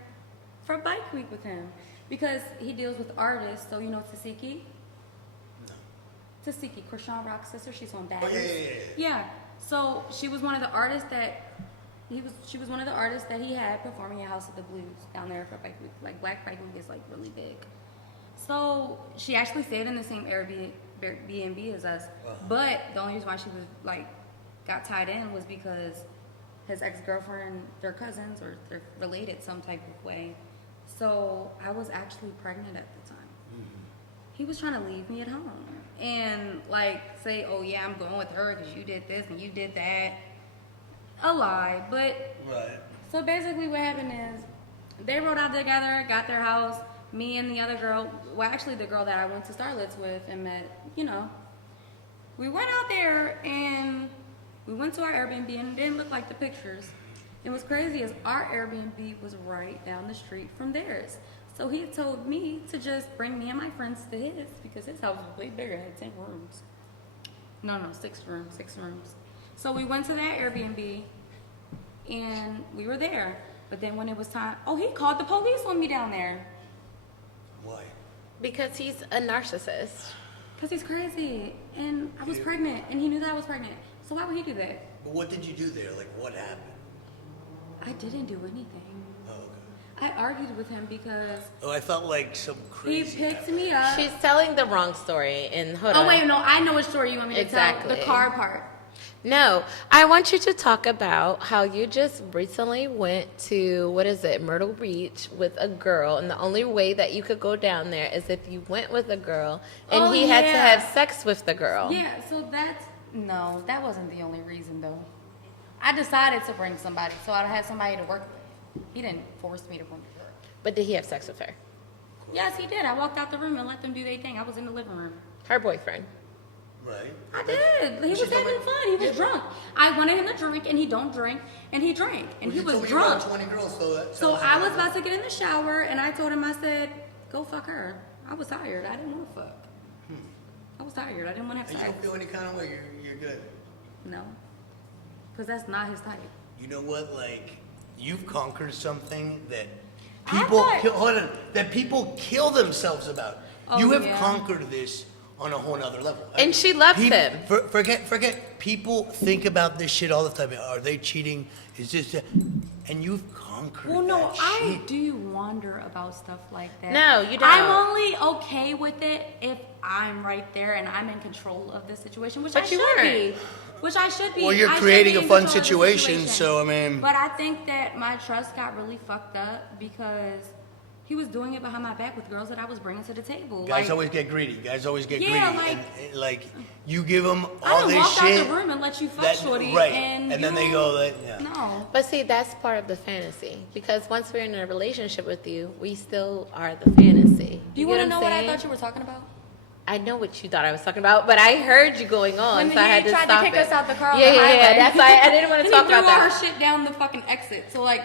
for bike week with him because he deals with artists. So you know Tasiki. Tasiki, Krishan Rock's sister. She's on Daddies. Oh, yeah. Yeah. So she was one of the artists that she was one of the artists that he had performing at House of the Blues down there for Bike Week. Like Black Bike Week is like really big. So she actually stayed in the same Airbnb as us. Wow. But the only reason why she was like got tied in was because his ex-girlfriend, they're cousins or they're related some type of way. So I was actually pregnant at the time. He was trying to leave me at home and like say, oh yeah, I'm going with her because you did this and you did that. A lie. But right. so basically what happened is they rode out together, got their house, me and the other girl, well actually the girl that I went to Starlets with and met, you know. We went out there and we went to our Airbnb and it didn't look like the pictures. And what's crazy is our Airbnb was right down the street from theirs. So he told me to just bring me and my friends to his because his house was way bigger, it had 10 rooms. No, 6 rooms. So we went to that Airbnb and we were there. But then when it was time, he called the police on me down there. Why? Because he's a narcissist. Because he's crazy. And I was pregnant and he knew that I was pregnant. So why would he do that? But what did you do there? Like what happened? I didn't do anything. Oh, okay. I argued with him because Oh, I felt like some he crazy. picked me up. She's telling the wrong story. And hold on. Oh wait, no, I know which story you want me to Exactly. tell. The car part. No, I want you to talk about how you just recently went to, Myrtle Beach with a girl, and the only way that you could go down there is if you went with a girl, and Oh, he had to yeah. have sex with the girl. Yeah, so that wasn't the only reason though. I decided to bring somebody, so I had somebody to work with. He didn't force me to bring her. But did he have sex with her? Yes, he did. I walked out the room and let them do their thing. I was in the living room. Her boyfriend. Right. I did. He was She told having me- fun. He was drunk. I wanted him to drink, and he don't drink, and he drank, and he You was told me you brought drunk. 20 girls, so that So sounds I like- was about to get in the shower, and I told him, I said, go fuck her. I was tired. I didn't want to fuck. I was tired. I didn't want to And have you don't sex. feel any kind of way. You're good. No. Because that's not his type. You know what? Like you've conquered something that I people thought- hold on, that people kill themselves about. Oh, You have yeah. conquered this on a whole nother level. And she loves him. Forget. People think about this shit all the time. Are they cheating? Is this? And you've conquered. Well, no, that I shit. do wonder about stuff like that. No, you don't. I'm only okay with it if I'm right there and I'm in control of the situation, which But I you should weren't. be. Which I should be. Well, you're I should creating be a in fun control of the situation, so, I mean- But I think that my trust got really fucked up because he was doing it behind my back with girls that I was bringing to the table. Guys Like, always get greedy. Guys always get Yeah, greedy. like- And, like you give them I all done this walked shit. out the room and let you fuck that- shorty, right. and then they you- go like, yeah. No. But see, that's part of the fantasy. Because once we're in a relationship with you, we still are the fantasy. Do you get want to I'm know what I saying? thought you were talking about? I know what you thought I was talking about, but I heard you going on, When so I he had to tried stop to kick it. us out the car on Yeah, the yeah, highway. yeah. That's why I didn't want to And talk he threw about all that. her shit down the fucking exit. So like,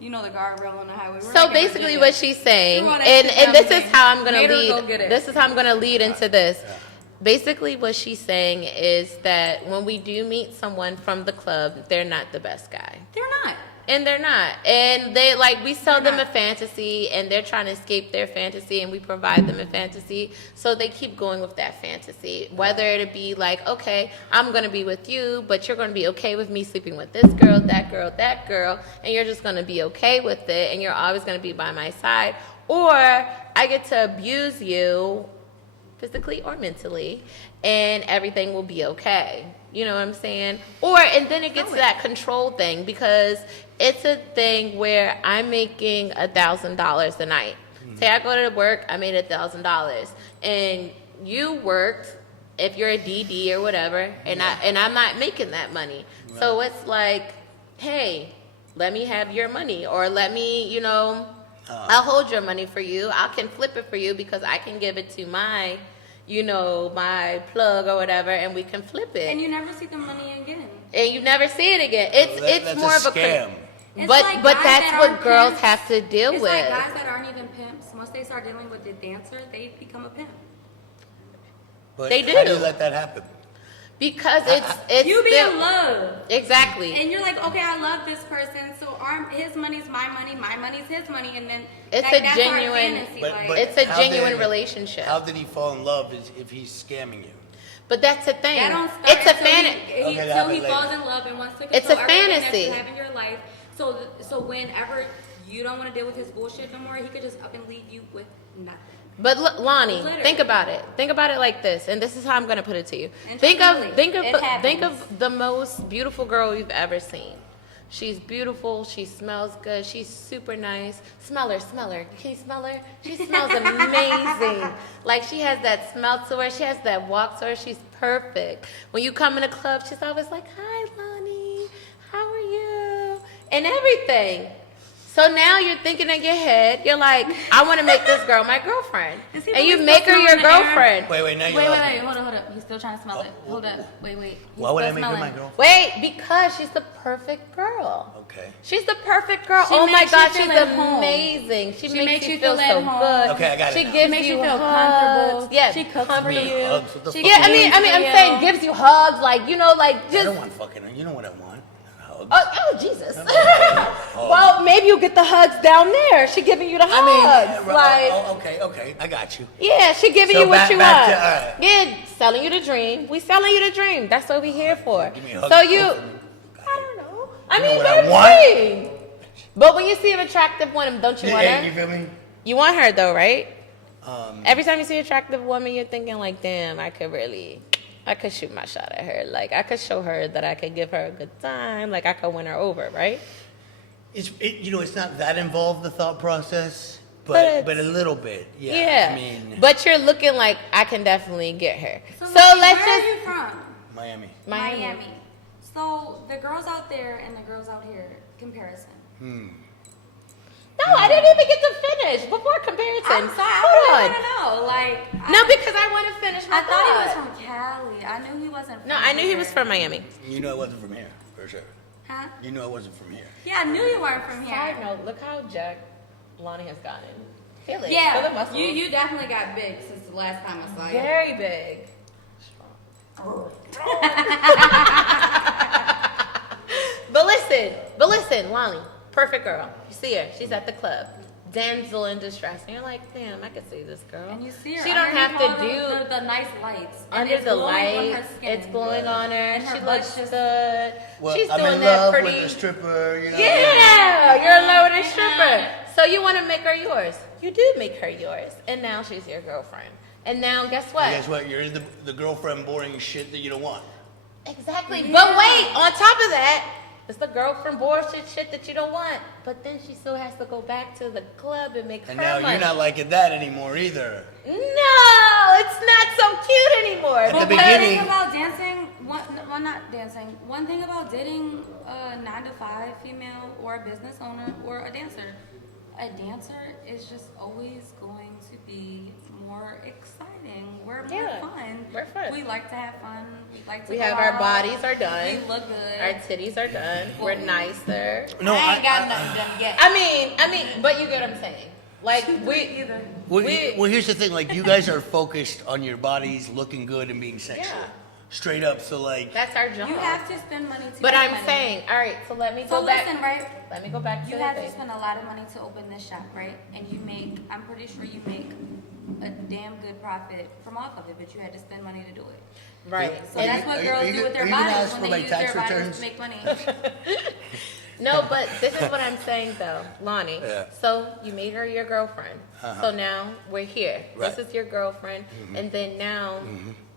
you know, the guardrail on the highway. We're So not gonna basically, do what it. she's saying, Do all that and shit this down is there. how I'm gonna Made her go lead. get it. This is how I'm gonna lead into this. Basically, what she's saying is that when we do meet someone from the club, they're not the best guy. They're not. And they're not. And they like we sell They're them a not. fantasy and they're trying to escape their fantasy and we provide them a fantasy. So they keep going with that fantasy. Whether it be like, okay, I'm gonna be with you, but you're gonna be okay with me sleeping with this girl, that girl, and you're just gonna be okay with it and you're always gonna be by my side. Or I get to abuse you physically or mentally, and everything will be okay. You know what I'm saying? And then it gets to that control thing because it's a thing where I'm making $1,000 a night. Say I go to work, I made $1,000, and you worked, if you're a DD or whatever, and I'm not making that money. Right. So it's like, hey, let me have your money, or let me, I'll hold your money for you. I can flip it for you because I can give it to my my plug or whatever, and we can flip it. And you never see the money again. And you never see it again. It's more of a scam. But like but guys that's that what aren't girls pimps. have to deal It's with. like guys that aren't even pimps. Once they start dealing with the dancer, they become a pimp. But They do. How do you let that happen? Because it's You be still, in love. Exactly. And you're like, okay, I love this person, so his money's my money's his money, and then It's like, a that's genuine- our fantasy. But- like, but- It's a How genuine did- relationship. How did he fall in love if he's scamming you? But that's the thing. that don't start It's a until fantasy. He Okay, that till happened he later. falls in love and wants to It's control a everything fantasy. that you have in your life. So whenever you don't want to deal with his bullshit no more, he could just up and leave you with nothing. But look, Lonnie, Literally. think about it. Think about it like this, and this is how I'm gonna put it to you. And Think truthfully, of it think happens. of the most beautiful girl you've ever seen. She's beautiful. She smells good. She's super nice. Smell her, smell her. Can you smell her? She smells amazing. Like she has that smell to her. She has that walk to her. She's perfect. When you come in a club, she's always like, "Hi, Lonnie. How are you?" And everything. So now you're thinking in your head, you're like, I want to make this girl my girlfriend. Is he And you really make still her your smelling the air? girlfriend. Wait, now you Wait, lost me. hold up. He's still trying to smell it. Hold up. Wait. He's Why would still I make her smelling. my girlfriend? Wait, because she's the perfect girl. Okay. She's the perfect girl. She Oh my makes you God, feel she's at home. amazing. She makes you feel feel at so home. good. Okay, I got it She now. gives Makes you you feel hugs. comfortable. Yeah, She cooks comfort for Me you. hugs? What the She fuck? Yeah, I cleans mean, for I'm you. saying gives you hugs, like I just. don't want fucking. You know what I want? Hugs. Oh, Jesus. Well, maybe you get the hugs down there. She giving you the hugs. Okay, I got you. Yeah, she giving So you what back- you back want. to, all right. Yeah, selling you the dream. We selling you the dream. That's what we here for. Give me a hug. So you, Hopefully. I don't know. I You know mean, what I let want? her see. But when you see an attractive woman, don't you want Yeah, you her? feel me? You want her though, right? Every time you see an attractive woman, you're thinking like, damn, I could shoot my shot at her. Like, I could show her that I could give her a good time. Like, I could win her over, right? It's not that involved, the thought process, But but it's- a little bit. Yeah. Yeah. I mean, But you're looking like I can definitely get her. So Lonnie, let's where just are you from? Miami. Miami. So the girls out there and the girls out here, comparison. No, I didn't even get to finish before comparison. I'm sorry, I Hold really on. want to know. Like, No, because I want to finish my I thought he was thought. from Cali. I knew he wasn't from No, I knew he here. was from Miami. You know it wasn't from here, for sure. Huh? You know it wasn't from here. Yeah, I knew you weren't from here. Side note, look how jacked Lonnie has gotten. Feel it. Feel the Yeah, muscles. you definitely got big since the last time I saw you. Very big. But listen, Lonnie, perfect girl. You see her, she's at the club. Damsel in distress. And you're like, damn, I could see this girl. And you see her. She don't have underneath to all do the nice lights. And under it's the glowing on her light. skin. It's glowing on her. And her She butt's looks just- good. Well, She's I'm doing in that love pretty. with a stripper, you know. Yeah, you're in love with a stripper. So you want to make her yours. You do make her yours. And now she's your girlfriend. And now guess what? And guess what? You're the girlfriend boring shit that you don't want. Exactly. Yeah. But wait, on top of that, it's the girlfriend bullshit shit that you don't want. But then she still has to go back to the club and make And her now money. you're not liking that anymore either. No, it's not so cute anymore. At the But one beginning- thing about dancing, not dancing. One thing about dating a 9-to-5 female or a business owner or a dancer is just always going to be more exciting. We're more Yeah, fun. we're fun. We like to have fun. We like to We go have our out. bodies are done. We look good. Our titties are done. We're nicer. No, I ain't got nothing done yet. I mean, but you get what I'm saying. Like either. Well, here's the thing. Like, you guys are focused on your bodies looking good and being sexual. Yeah. Straight up. So, like, that's our job. You have to spend money to But get I'm money. saying, all right. So let me So go back. listen, right? Let me go back to You the have to thing. spend a lot of money to open this shop, right? And you make, I'm pretty sure you make a damn good profit from off of it, but you had to spend money to do it. Right. So Are that's you- what are girls you do with their are you gonna bodies ask when for they my use tax their bodies returns? to make money. No, but this is what I'm saying though, Lonnie. Yeah. So you made her your girlfriend. Uh-huh. So now we're here. Right. This is your girlfriend, and then now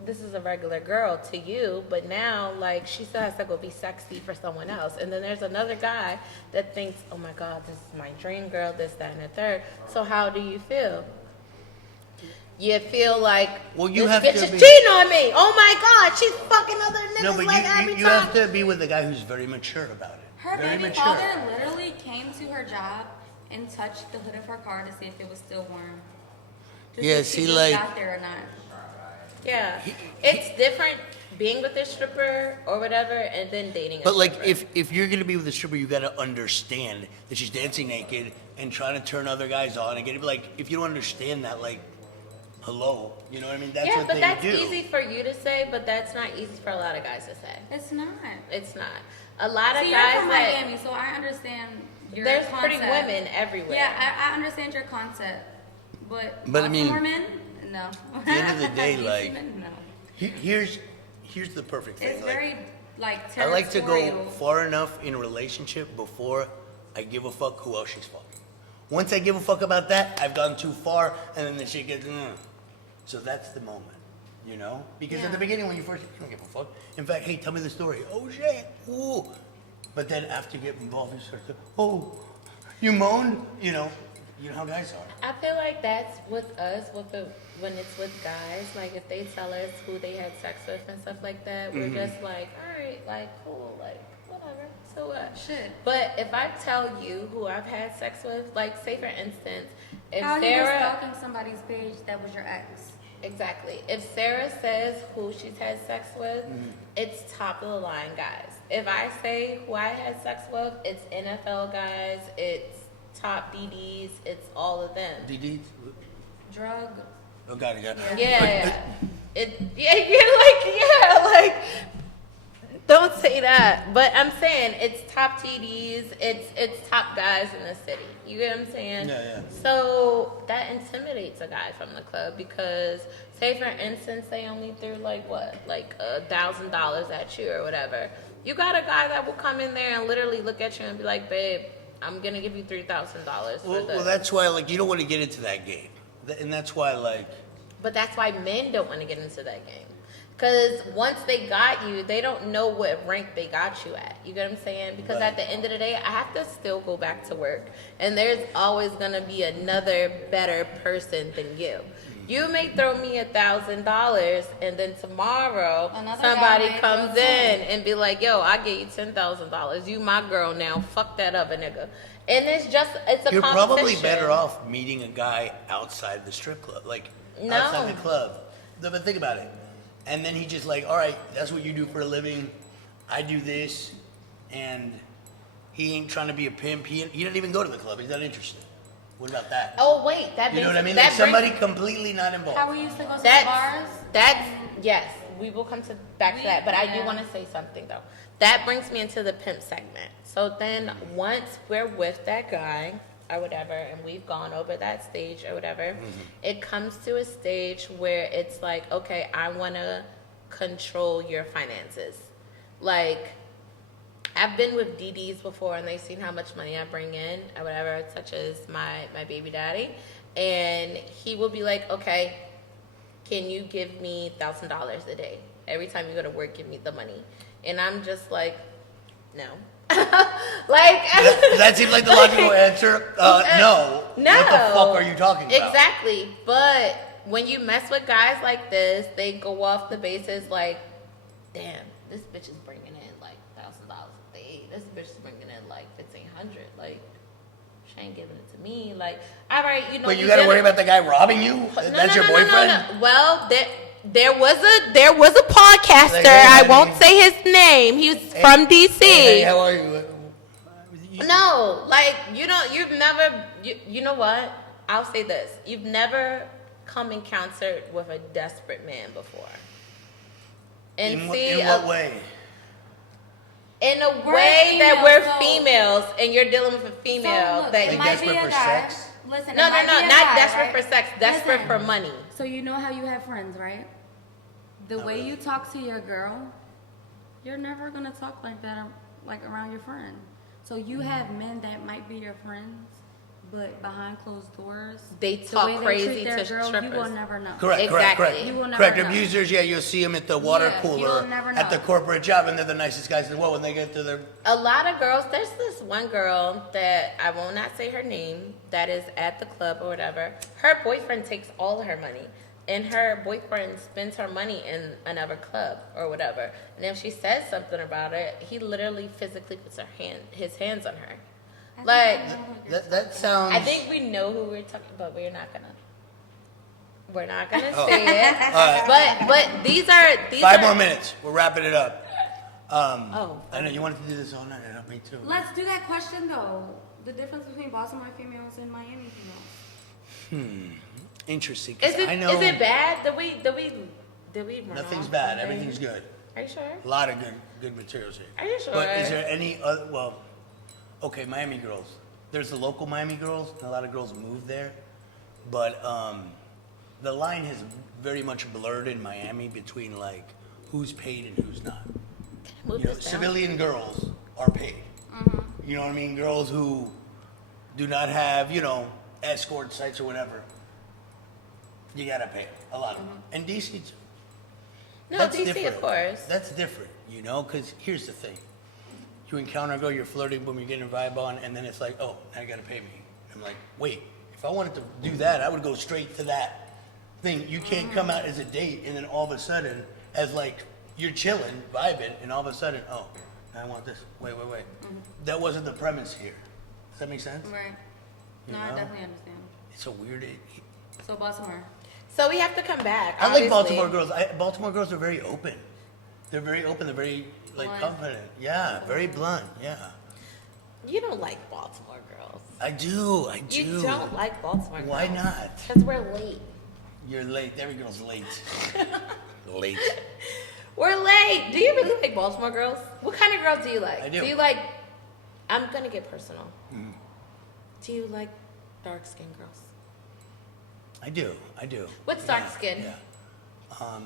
this is a regular girl to you. But now, like, she still has to go be sexy for someone else. And then there's another guy that thinks, oh my God, this is my dream girl, this, that, and the third. So how do you feel? You feel like, Well, you this have bitch to is be- cheating on me. Oh my God, she's fucking other niggas no, but like every you time. have to be with a guy who's very mature about it. Her very baby mature. father literally came to her job and touched the hood of her car to see if it was still warm. To Yeah, if she see, just like- got there or not. Yeah, it's different being with a stripper or whatever, and then dating. But a like, stripper. if you're gonna be with a stripper, you gotta understand that she's dancing naked and trying to turn other guys on and get like, if you don't understand that, like, hello, you know what I mean? That's yeah, what but they that's do. easy for you to say, but that's not easy for a lot of guys to say. It's not. It's not. A lot of See, you're guys from that Miami, so I understand your there's concept. pretty women everywhere. Yeah, I understand your concept, but But I mean, Baltimore men, no. At the end of the day, DC like, men, no. here's the perfect thing. It's Like, very like I like to go territorial. far enough in a relationship before I give a fuck who else she's fucking. Once I give a fuck about that, I've gone too far, and then the shit gets. So that's the moment, you know? Because at Yeah. the beginning, when you first, you don't give a fuck. In fact, hey, tell me the story. Oh shit, ooh. But then after you get involved, you start to, oh, you moaned, you know how guys are. I feel like that's with us when it's with guys. Like if they tell us who they had sex with and stuff like that, we're just like, all right, like cool, like whatever. So what? Shit. But if I tell you who I've had sex with, like say for instance, if How you were Sarah, stalking somebody's page that was your ex? exactly, if Sarah says who she's had sex with, it's top of the line guys. If I say who I had sex with, it's NFL guys, it's top DDs, it's all of them. DD? Drug. Oh, got it. Yeah, you're like, don't say that. But I'm saying it's top TDs, it's top guys in the city. You get what I'm saying? Yeah. So that intimidates a guy from the club because, say for instance, they only threw like $1,000 at you or whatever. You got a guy that will come in there and literally look at you and be like, babe, I'm gonna give you $3,000 for this. Well, that's why, like, you don't want to get into that game. And that's why, like, But that's why men don't want to get into that game. Because once they got you, they don't know what rank they got you at. You get what I'm saying? Because Right. at the end of the day, I have to still go back to work. And there's always going to be another better person than you. You may throw me $1,000 and then tomorrow Another somebody guy may comes throw in 10. and be like, yo, I get you $10,000. You my girl now. Fuck that other nigga. And it's a you're probably competition. better off meeting a guy outside the strip club, like, No. outside the club. No, but think about it. And then he just like, all right, that's what you do for a living. I do this. And he ain't trying to be a pimp. He didn't even go to the club. He's not interested. What about that? Oh, wait. That You know makes- what I mean? that Like somebody completely not involved. How we used to go to the That's bars. yes. We will come back to that, but I do Yeah. want to say something though. That brings me into the pimp segment. So then, once we're with that guy or whatever, and we've gone over that stage or whatever, it comes to a stage where it's like, okay, I want to control your finances. Like, I've been with DDs before, and they've seen how much money I bring in or whatever, such as my baby daddy, and he will be like, okay, can you give me $1,000 a day? Every time you go to work, give me the money. And I'm just like, no. That seems like the logical answer. No. No. What the fuck are you talking about? Exactly. But when you mess with guys like this, they go off the basis like, damn, this bitch is bringing in like $1,000 a day. This bitch is bringing in like $1,500. Like, She ain't giving it to me. Like, all right, you know. Wait, you got to worry about the guy robbing you? That's your boyfriend? No. Well, there was a podcaster. Like, hey, I won't say his name. He's from DC. Hey, how are you? No, like you've never. You know what? I'll say this: you've never come encountered with a desperate man before. And In see, what way? In a We're way that females, we're so- females, and you're dealing with a female look, that it you might be desperate a for guy. sex? Listen, no, it might be a not guy, desperate right? for sex, desperate Listen, for money. So you know how you have friends, right? The way you talk to your girl, you're never gonna talk like that, like around your friend. So you have men that might be your friends, but behind closed doors, They the talk way they crazy treat their to girl, strippers. you will never know. Correct. Exactly. You will never Correct. know. Abusers, yeah, you'll see them at the water Yeah, cooler, you'll never at the know. corporate job, and they're the nicest guys in the world when they get to their... A lot of girls, there's this one girl that I will not say her name that is at the club or whatever. Her boyfriend takes all of her money, and her boyfriend spends her money in another club or whatever. And if she says something about it, he literally physically puts his hands on her. Like, That sounds... I think we know who we're talking about. We're not gonna Oh. say it. All right. But these are 5 more minutes. We're wrapping it up. Oh. I know you wanted to do this all night. I know, me too. Let's do that question though. The difference between Baltimore females and Miami females. Interesting. 'cause Is it I know is it bad? Did we run nothing's off bad. something? Everything's good. Are you sure? A lot of good materials here. Are you sure? But is there any other... Well, okay, Miami girls. There's the local Miami girls, and a lot of girls move there. But the line has very much blurred in Miami between, like, who's paid and who's not. Move You know, this down. civilian girls are paid. You know what I mean? Girls who do not have, escort sites or whatever, you gotta pay them, a lot of them. And DC too. No, That's DC, different. of course. That's different, because here's the thing. You encounter a girl, you're flirting, boom, you're getting a vibe on, and then it's like, oh, now you gotta pay me. I'm like, wait, if I wanted to do that, I would go straight to that thing. You can't come out as a date, and then all of a sudden, as like, you're chilling, vibing, and all of a sudden, oh, I want this. Wait. That wasn't the premise here. Does that make sense? Right. You No, I know? definitely understand. It's a weird... So Baltimore. So we have to come back. I like obviously. Baltimore girls. Baltimore girls are very open. They're very open. They're very Blunt. confident. Yeah, very blunt. Yeah, You don't like Baltimore girls. I do. You don't like Baltimore girls. Why not? Because we're late. You're late. Every girl's late. Late. We're late. Do you really like Baltimore girls? What kind of girls do you like? I do. Do you like... I'm going to get personal. Do you like dark-skinned girls? I do. What's dark skin? Yeah.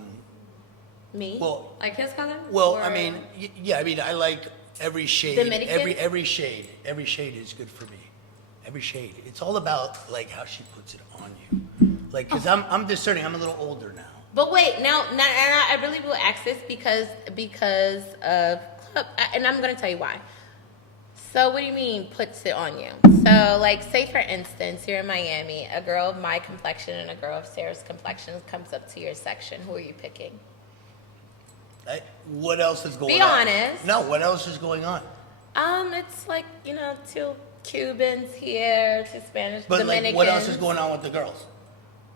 Me? Well, Like his color? well, Or- I mean, yeah. I mean, I like every shade. Dominican? Every shade. Every shade is good for me. Every shade. It's all about like how she puts it on you. Like, cause I'm discerning. I'm a little older now. But wait, now, and I really will ask this because of club, and I'm gonna tell you why. So what do you mean puts it on you? So like, say for instance, you're in Miami, a girl of my complexion and a girl of Sarah's complexion comes up to your section. Who are you picking? What else is going on? Be honest. No, what else is going on? It's like, two Cubans here, two Spanish, But Dominicans. like, what else is going on with the girls?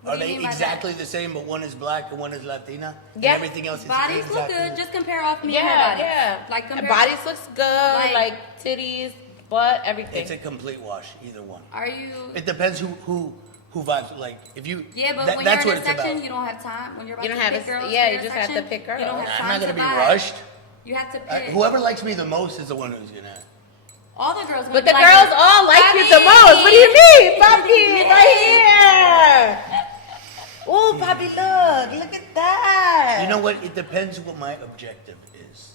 What Are do you they mean by exactly the same, but one is black and one is Latina? And Yeah. everything else is Bodies look exactly good. Just compare off me and her Yeah, bodies. yeah. Like compare. Bodies looks good, Like- like titties, butt, everything. It's a complete wash, either one. Are you? It depends who vibes. Like, if you... Yeah, but when that's you're what in it's a section, about. you don't have time. When you're about You don't to have pick a- girls yeah, for you your just have to section, pick You don't girls. have I'm time not gonna to be vibe. rushed. You have to pick. Whoever likes me the most is the one who's gonna... All the girls. But the girls all like you the most. What do you mean? Papi, right here. Ooh, Papi, look at that. You know what? It depends what my objective is.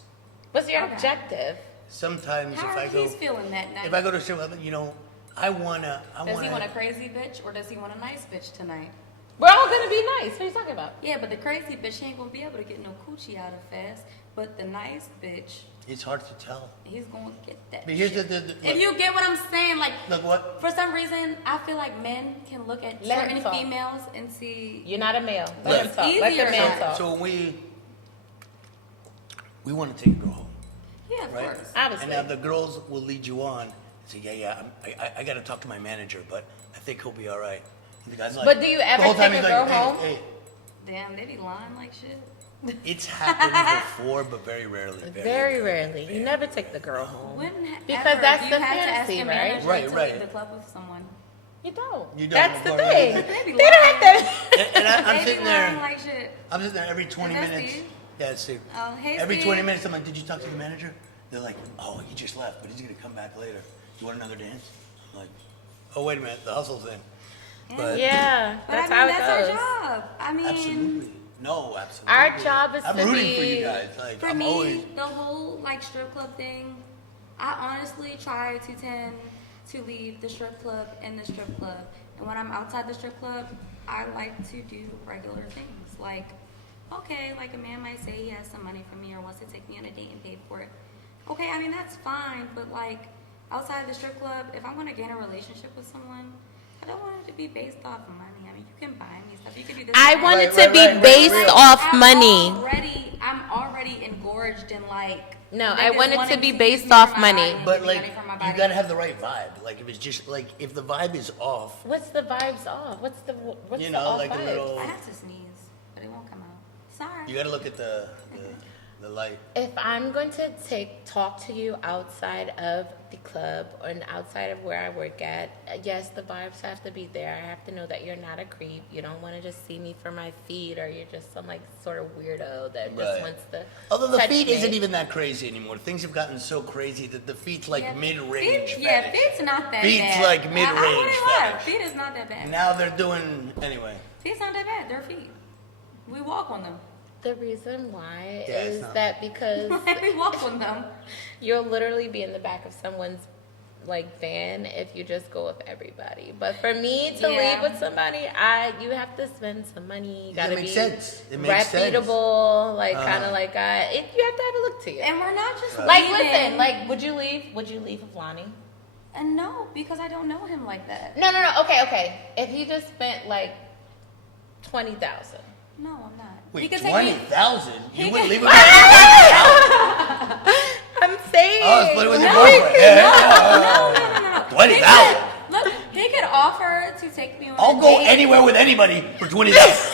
What's your Okay. objective? Sometimes How if are I go... he's feeling that night? If I go to a strip club, I wanna... Does he want a crazy bitch or does he want a nice bitch tonight? We're all gonna be nice. What are you talking about? Yeah, but the crazy bitch ain't gonna be able to get no coochie out of fast. But the nice bitch, It's hard to tell. he's gonna get that. But here's shit. the If you get what I'm saying, like look what... for some reason, I feel like men can look at Let him certain talk. females and see. You're not a male. Look, Let him talk. Let the easier. man talk. So we want to take a girl home, Yeah, of right? course. Obviously. And now the girls will lead you on, said, yeah, I got to talk to my manager, but I think he'll be all right. And the guy's like, But do you ever the whole time take he's a girl like, home? Hey. Damn, they be lying like shit. It's happened before, but very rarely. Very rarely. You never take the girl home. Because Ever that's do the you have fantasy, to ask a right? manager Right, to right. leave the club with someone. You don't. You don't, That's the of course. thing. They be They don't have to. And I'm They be sitting lying there. like shit. I'm sitting there every 20 Is that minutes. Steve? Yeah, it's Steve. Oh, hey, Every Steve. 20 minutes, I'm like, did you talk to the manager? They're like, oh, he just left, but he's going to come back later. You want another dance? I'm like, oh, wait a minute, the hustle's in. But Yeah, But that's I mean, how it that's goes. our job. I mean, absolutely. No, absolutely. Our job is I'm to rooting for be- you guys. Like, for I'm me, always. the whole like strip club thing, I honestly try to tend to leave the strip club in the strip club. And when I'm outside the strip club, I like to do regular things. Like, okay, like a man might say he has some money for me or wants to take me on a date and pay for it. Okay, I mean, that's fine. But like, outside the strip club, if I'm going to get in a relationship with someone, I don't want it to be based off of money. I mean, you can buy me stuff. You can do this. I and want that. it to be based off money. I'm already engorged in like. No, niggas I want it to wanting be use based me for off my money. body and But give me like, money for my you body. gotta have the right vibe. Like, if it's just like, if the vibe is off, What's the vibes off? What's you the know, off like vibes? a little. I have to sneeze, but it won't come out. Sorry. You gotta look at the light. If I'm going to talk to you outside of the club and outside of where I work at, yes, the vibes have to be there. I have to know that you're not a creep. You don't want to just see me for my feet, or you're just some like sort of weirdo that just Right. wants to. Although the touch feet me. isn't even that crazy anymore. Things have gotten so crazy that the feet's like Yeah, mid-range. Feet, yeah, fetish. feet's not that Feet's bad. like I mid-range wouldn't lie. fetish. Feet is not that bad. Now they're doing anyway. Feet's not that bad. They're feet. We walk on them. The reason why Yeah, it's is not- that because We walk on them. you'll literally be in the back of someone's like van if you just go with everybody. But for me to Yeah. leave with somebody, you have to spend some money. You Yeah, it gotta makes be sense. It makes sense. reputable, like Uh-huh. kind of like you have to have a look to you. And we're not just Like leaving. listen, like would you leave with Lonnie? And no, because I don't know him like that. No. Okay. If he just spent like 20,000. No, I'm not. He Wait, could take me. 20,000? You He wouldn't could- leave with that? I'm saying. Oh, split it with your No, boyfriend. No. 20,000. Look, he could offer to take me on I'll a go date. anywhere with anybody for 20,000.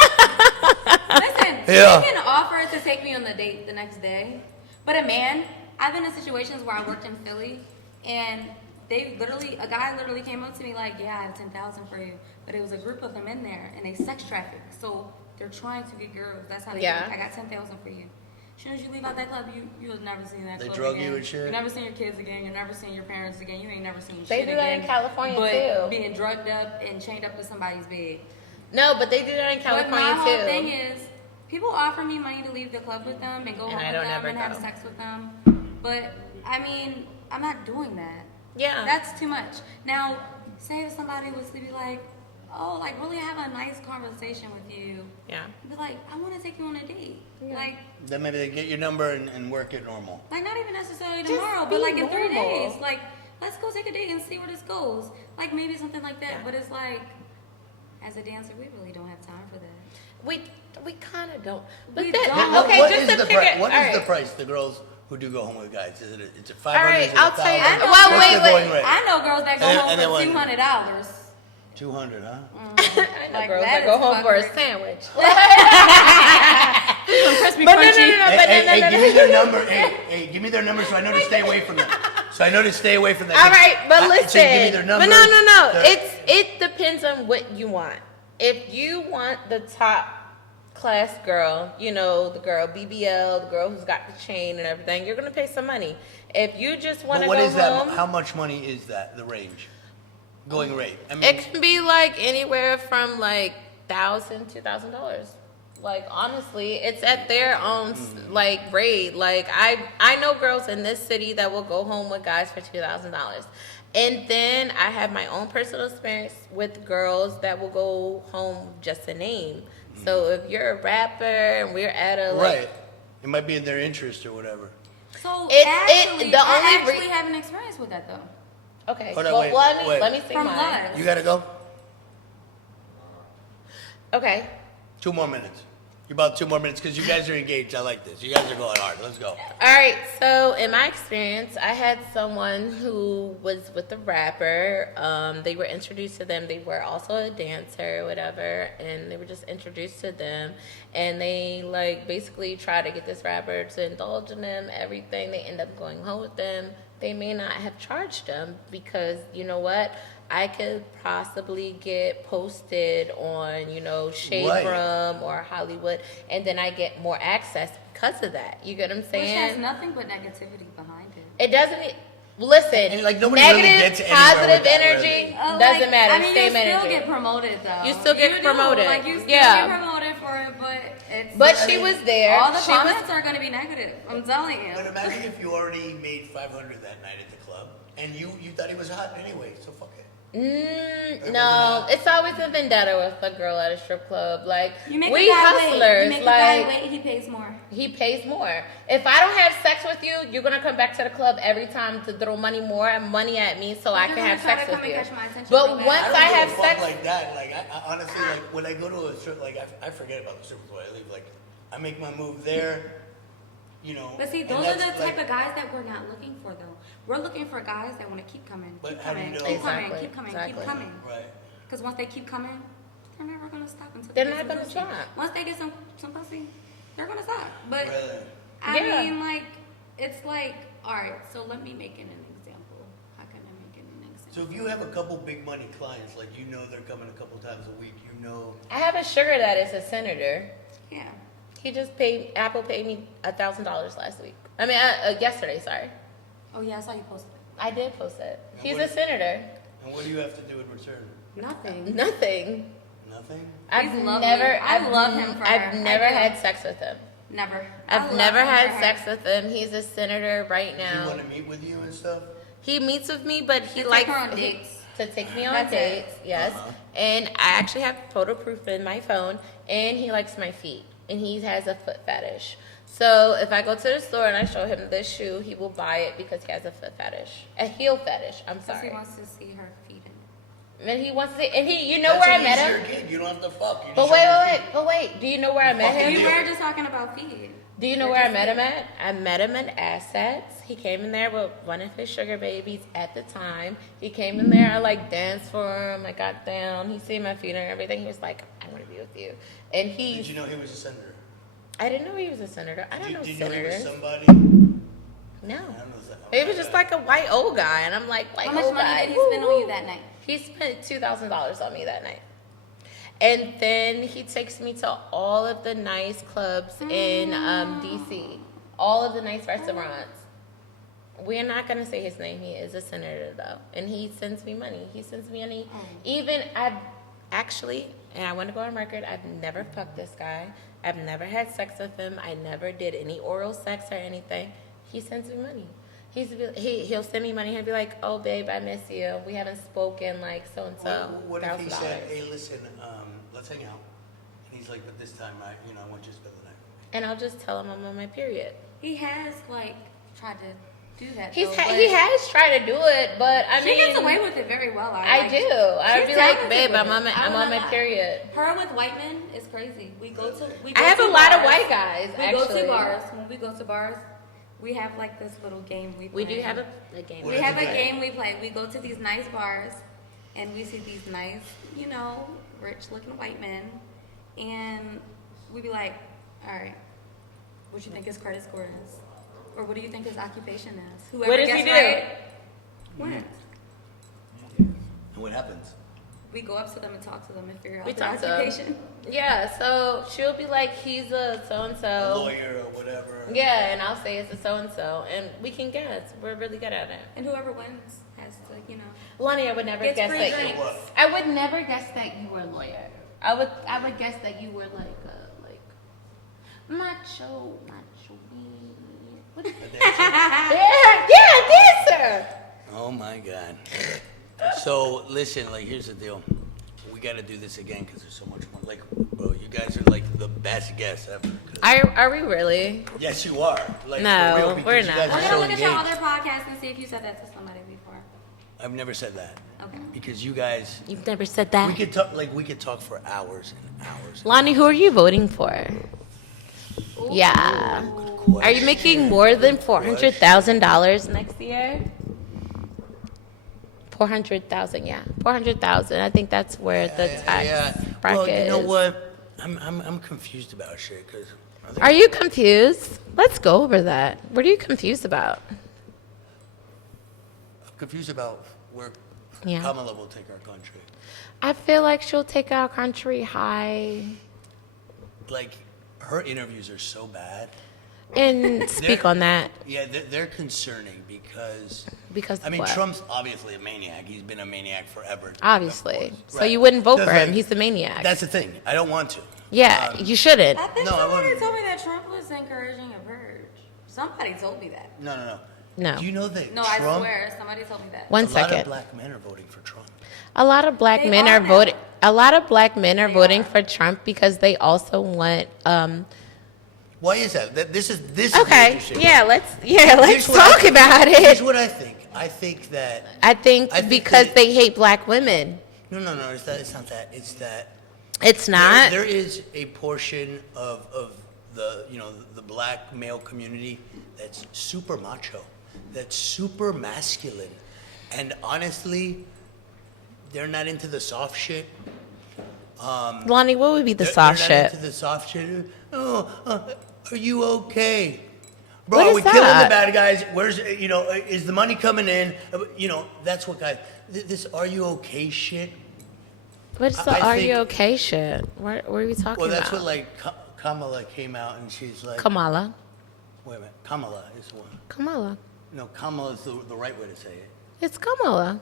Listen, Yeah. he can offer to take me on the date the next day. But a man, I've been in situations where I worked in Philly, and a guy literally came up to me like, yeah, I have 10,000 for you. But it was a group of them in there, and they sex traffic. So they're trying to get girls. That's how they Yeah. do it. I got 10,000 for you. As soon as you leave out that club, you'll never see that They club drug again. you and shit? You never seen your kids again. You never seen your parents again. You ain't never seen They shit do that again. in California, but too. being drugged up and chained up to somebody's bed. No, but they do that in But California my whole too. thing is, people offer me money to leave the club with them and go And home I with don't them ever and have go. sex with them. But I mean, I'm not doing that. Yeah. That's too much. Now, say if somebody was to be like, oh, like really have a nice conversation with you. Yeah. Be like, I want to take you on a date. Yeah. Like Then maybe they get your number and work it normal. not even necessarily Just tomorrow, be but like in 3 normal. days. Like, let's go take a date and see where this goes. Like maybe something like that. Yeah. But it's like, as a dancer, we really don't have time for that. We kind of don't. But We then, don't. okay, What just is to the figure. price? What all is the right. price? The girls who do go home with guys? Is it 500? All right, Is it I'll tell you. 1,000? I know- Well, What's wait, the wait. going rate? I know girls that go And home then for what? $200. 200, huh? I know Like, girls that that go is home for a fucking- sandwich. Crispy But no, Hey, give me no. their number. Hey, give me their number so I know to stay away from them. So I know to stay away from them. All right, but listen. So give me their number. But no. The- It depends on what you want. If you want the top class girl, the girl BBL, the girl who's got the chain and everything, you're gonna pay some money. If you just want But to what go is that? home, How much money is that? The range, going rate. I mean, it can be like anywhere from like $1,000 to $2,000. Like honestly, it's at their own like rate. Like I know girls in this city that will go home with guys for $2,000, and then I have my own personal experience with girls that will go home just a name. So if you're a rapper and we're at a like, right. It might be in their interest or whatever. So It- actually, the I only actually have an experience with that though. okay, Hold on, well, wait, wait. let me see From mine. Love. You gotta go. Okay, 2 more minutes. You're about 2 more minutes because you guys are engaged. I like this. You guys are going hard. Let's go. All right, so in my experience, I had someone who was with a rapper. They were introduced to them. They were also a dancer or whatever, and they were just introduced to them. And they, like, basically try to get this rapper to indulge in them, everything. They end up going home with them. They may not have charged them because, you know what? I could possibly get posted on, Shade Right. Room or Hollywood, and then I get more access because of that. You get what I'm saying? Which has nothing but negativity behind it. It doesn't. Listen, And, like, nobody really negative, gets anywhere positive with that, energy really. doesn't matter. I mean, Same you still energy. get promoted though. You still get do. promoted. Like you still Yeah. get promoted for it, but it's. But she was there. All the She was- comments are going to be negative. I'm telling you. But imagine if you already made 500 that night at the club, and you thought he was hot anyway, so fuck it. No, it's always a vendetta with a girl at a strip club. Like, You make we a guy hustlers. wait. You make like, a guy wait. He pays more. he pays more. If I don't have sex with you, you're gonna come back to the club every time to throw money at me so I You're can gonna have try sex to with come you. and catch my attention But like that. once I don't I give a have fuck sex, like that. Like I honestly, like when I go to a strip, like I forget about the strip club. I leave, like I make my move there, But see, and those are the that's, type like, of guys that we're not looking for, though. We're looking for guys that want to keep coming, But keep how do you coming, know- keep coming, Exactly, keep coming, exactly. keep coming. Right. Because once they keep coming, they're never gonna stop until They're they not get some gonna pussy. stop. Once they get some pussy, they're gonna stop. But Really? I Yeah. mean, like, it's like, all right. So let me make it an example. How can I make it an example? So if you have a couple big money clients, like they're coming a couple times a week, I have a sugar that is a senator. Yeah. He just Apple paid me $1,000 last week. I mean, yesterday. Sorry, Oh yeah, I saw you post I did post it. And He's what a senator. and what do you have to do in return? it. Nothing. Nothing. Nothing. I've lovely. never. I love him for I've her. never I do. had sex with him. Never. I I've love never him had for her. sex with him. He's a senator right Does he now. want to meet with you and stuff? He meets with me, but he To likes take her on dates. to take me on That's it. dates. Yes, Uh-huh. and I actually have photo proof in my phone. And he likes my feet, and he has a foot fetish. So if I go to the store and I show him this shoe, he will buy it because he has a foot fetish, a heel fetish. I'm Because he sorry. wants to see her feet in. And he wants to, and he, you know That's where I an met easier him. gig. You don't have to fuck. You But just wait, show wait, me wait, but wait. Do you know where I met fucking him? We do. were just talking about feet. Do you know where I met him at? I met him at Assets. He came in there with one of his sugar babies at the time. He came in there. I like danced for him. I got down. He seen my feet and everything. He was like, "I want to be with you." And Did he's. you know he was a senator? I didn't know he was a senator. I Did don't you, know did you know he was senators. somebody? No. I don't know. He was just like a white old guy, and I'm like, white How much old money guy. did he spend on you that night? He spent $2,000 on me that night. And then he takes me to all of the nice clubs in DC, all of the nice restaurants. We're not gonna say his name. He is a senator though, and he sends me money. He sends me money. Even I've actually, and I want to go on record. I've never fucked this guy. I've never had sex with him. I never did any oral sex or anything. He sends me money. He'll send me money. He'll be like, "Oh, babe, I miss you. We haven't spoken like so and so." What if he $1,000. said, "Hey, listen, let's hang out," and he's like, "But this time, I want you to spend the night with me." And I'll just tell him I'm on my period. He has like tried to do that. He though, has tried to do it, but I She mean, gets away with it very well. I do. I'd she's be like, talented "Babe, with I'm it. on I I'm on wanna my lie. period." Her with white men is crazy. We go to. I have a lot of white guys. We actually, go to bars. When we go to bars, we have like this little game we play. We do have a game. What We is have it a like? game we play. We go to these nice bars, and we see these nice, rich-looking white men, and we be like, "All right, what you think his credit score is, or what do you think his occupation is? Whoever What does gets he do? right wins." And what happens? We go up to them and talk to them and figure out We their talk to them. occupation. Yeah, so she'll be like, "He's a so and A so." lawyer or whatever. Yeah, and I'll say it's a so and so, and we can guess. We're really good at it. And whoever wins has to, Lonnie, I would never Gets guess free that. drinks. What? I would never guess that you were a lawyer. I would guess that you were like macho me. What is A dancer? yeah, dancer. Oh my God. So listen, like here's the deal. We got to do this again because there's so much more. Like, bro, you guys are like the best guests ever. 'Cause- Are we really? Yes, you are. Like, No, for real, because we're you not. guys We're are gonna so look at your engaged. other podcast and see if you said that to somebody before. I've never said that. Okay. because you guys, You've never said that. we could talk for hours and hours. Lonnie, who are you voting for? Yeah. Are you making more than $400,000 next year? 400,000, yeah, 400,000. I think that's where the tax bracket Well, you know is. what? I'm confused about shit because. Are you confused? Let's go over that. What are you confused about? I'm confused about where Yeah. Kamala will take our country. I feel like she'll take our country high Like, her interviews are so bad. and speak on that Yeah, they're concerning because because I mean, what? Trump's obviously a maniac. He's been a maniac forever. Obviously. of course. So Right. you wouldn't vote That's for him. like- He's a maniac. That's the thing. I don't want to. Yeah, you shouldn't. I think No, I somebody wouldn't. told me that Trump was encouraging a purge. Somebody told me that. No. No. Do you know that No, I Trump? swear, somebody told me that. One a lot second. of black men are voting for Trump. A lot of black They men are are now. voting. A lot of black men are They voting are. for Trump because they also want. Why is that? This is the Okay, interesting yeah, part. let's Here's what I talk think. about Here's it. what I think. I think that I think I think because that- they hate black women. no. It's not that. It's that It's not. there is a portion of the the black male community that's super macho, that's super masculine, and honestly, they're not into the soft shit. Lonnie, what would be the They're soft not shit? into the soft shit. Oh, are you okay? Bro, What are is we killing that? the bad guys? Where's is the money coming in? That's what guys. This are you okay shit. What's the I "Are think- you okay" shit? What are we talking Well, that's about? what like Kamala came out and she's like. Kamala. Wait a minute, Kamala is the one. Kamala. No, Kamala is the right way to say it. It's Kamala.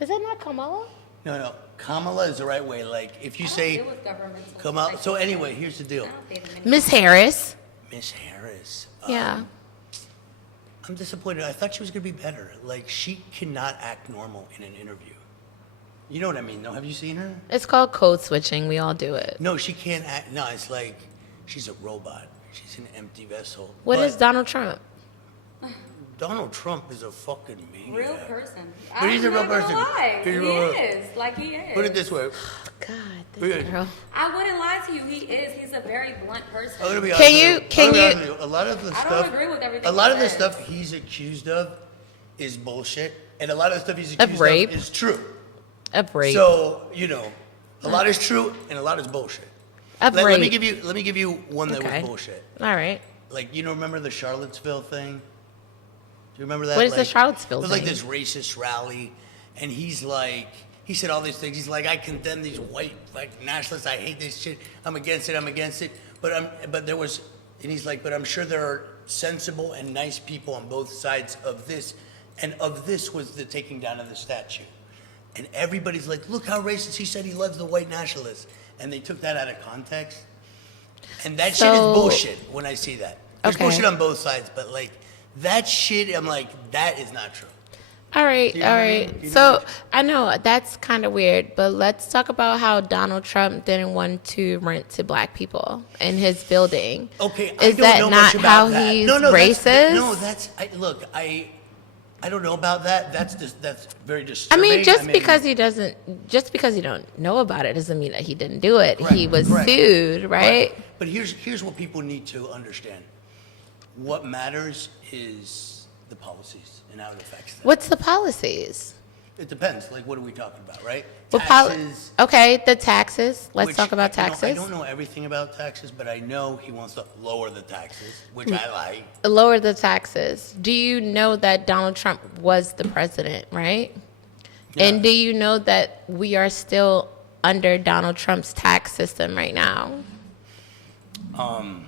Is it not Kamala? No, Kamala is the right way. Like if you say It was governmental. Kamala. So anyway, here's the deal. I don't think many- Miss Harris. Miss Harris. Yeah. I'm disappointed. I thought she was gonna be better. Like she cannot act normal in an interview. You know what I mean? No, have you seen her? It's called code switching. We all do it. No, she can't act. No, it's like she's a robot. She's an empty vessel. What But is Donald Trump? Donald Trump is a fucking maniac. Real person. But he's a I'm real not gonna person. lie. He's a He real- is. Like he is. Put it this way. God, Weird. this girl. I wouldn't lie to you. He is. He's a very blunt person. I'm gonna be Can honest you- with can I'm gonna be you- honest with A lot of the I stuff. don't agree with everything A lot he of the says. stuff he's accused of is bullshit, and a lot of the stuff he's accused rape? of is true. Of rape. So a lot is true and a lot is bullshit. Of Let rape. me give you one that Okay. was bullshit. All right. Like remember the Charlottesville thing? Do you remember that? What is the Like, Charlottesville It was like thing? this racist rally, and he said all these things. He's like, I condemn these white nationalists. I hate this shit. I'm against it. But there was, and he's like, but I'm sure there are sensible and nice people on both sides of this, and of this was the taking down of the statue. And everybody's like, look how racist. He said he loves the white nationalists, and they took that out of context. And that shit is So- bullshit when I see that. There's Okay. bullshit on both sides, but like that shit, I'm like, that is not true. All right, Do you know all what I right. mean? Do you know So what I know that's kind of weird, but let's talk about how Donald Trump didn't want to rent to black people in his building. Okay, I Is don't that know not much about how that. he's no, racist? That's look, I don't know about that. That's very I disturbing. mean, just because you don't know about it doesn't mean that he didn't do it. He was Correct. sued, right? But here's what people need to understand. What matters is the policies and how it affects them. What's the policies? It depends. Like, what are we talking about, right? What Taxes. okay, the taxes. Let's which, talk about taxes. I don't know everything about taxes, but I know he wants to lower the taxes, which I like. Lower the taxes. Do you know that Donald Trump was the president, right? Yeah. And do you know that we are still under Donald Trump's tax system right now?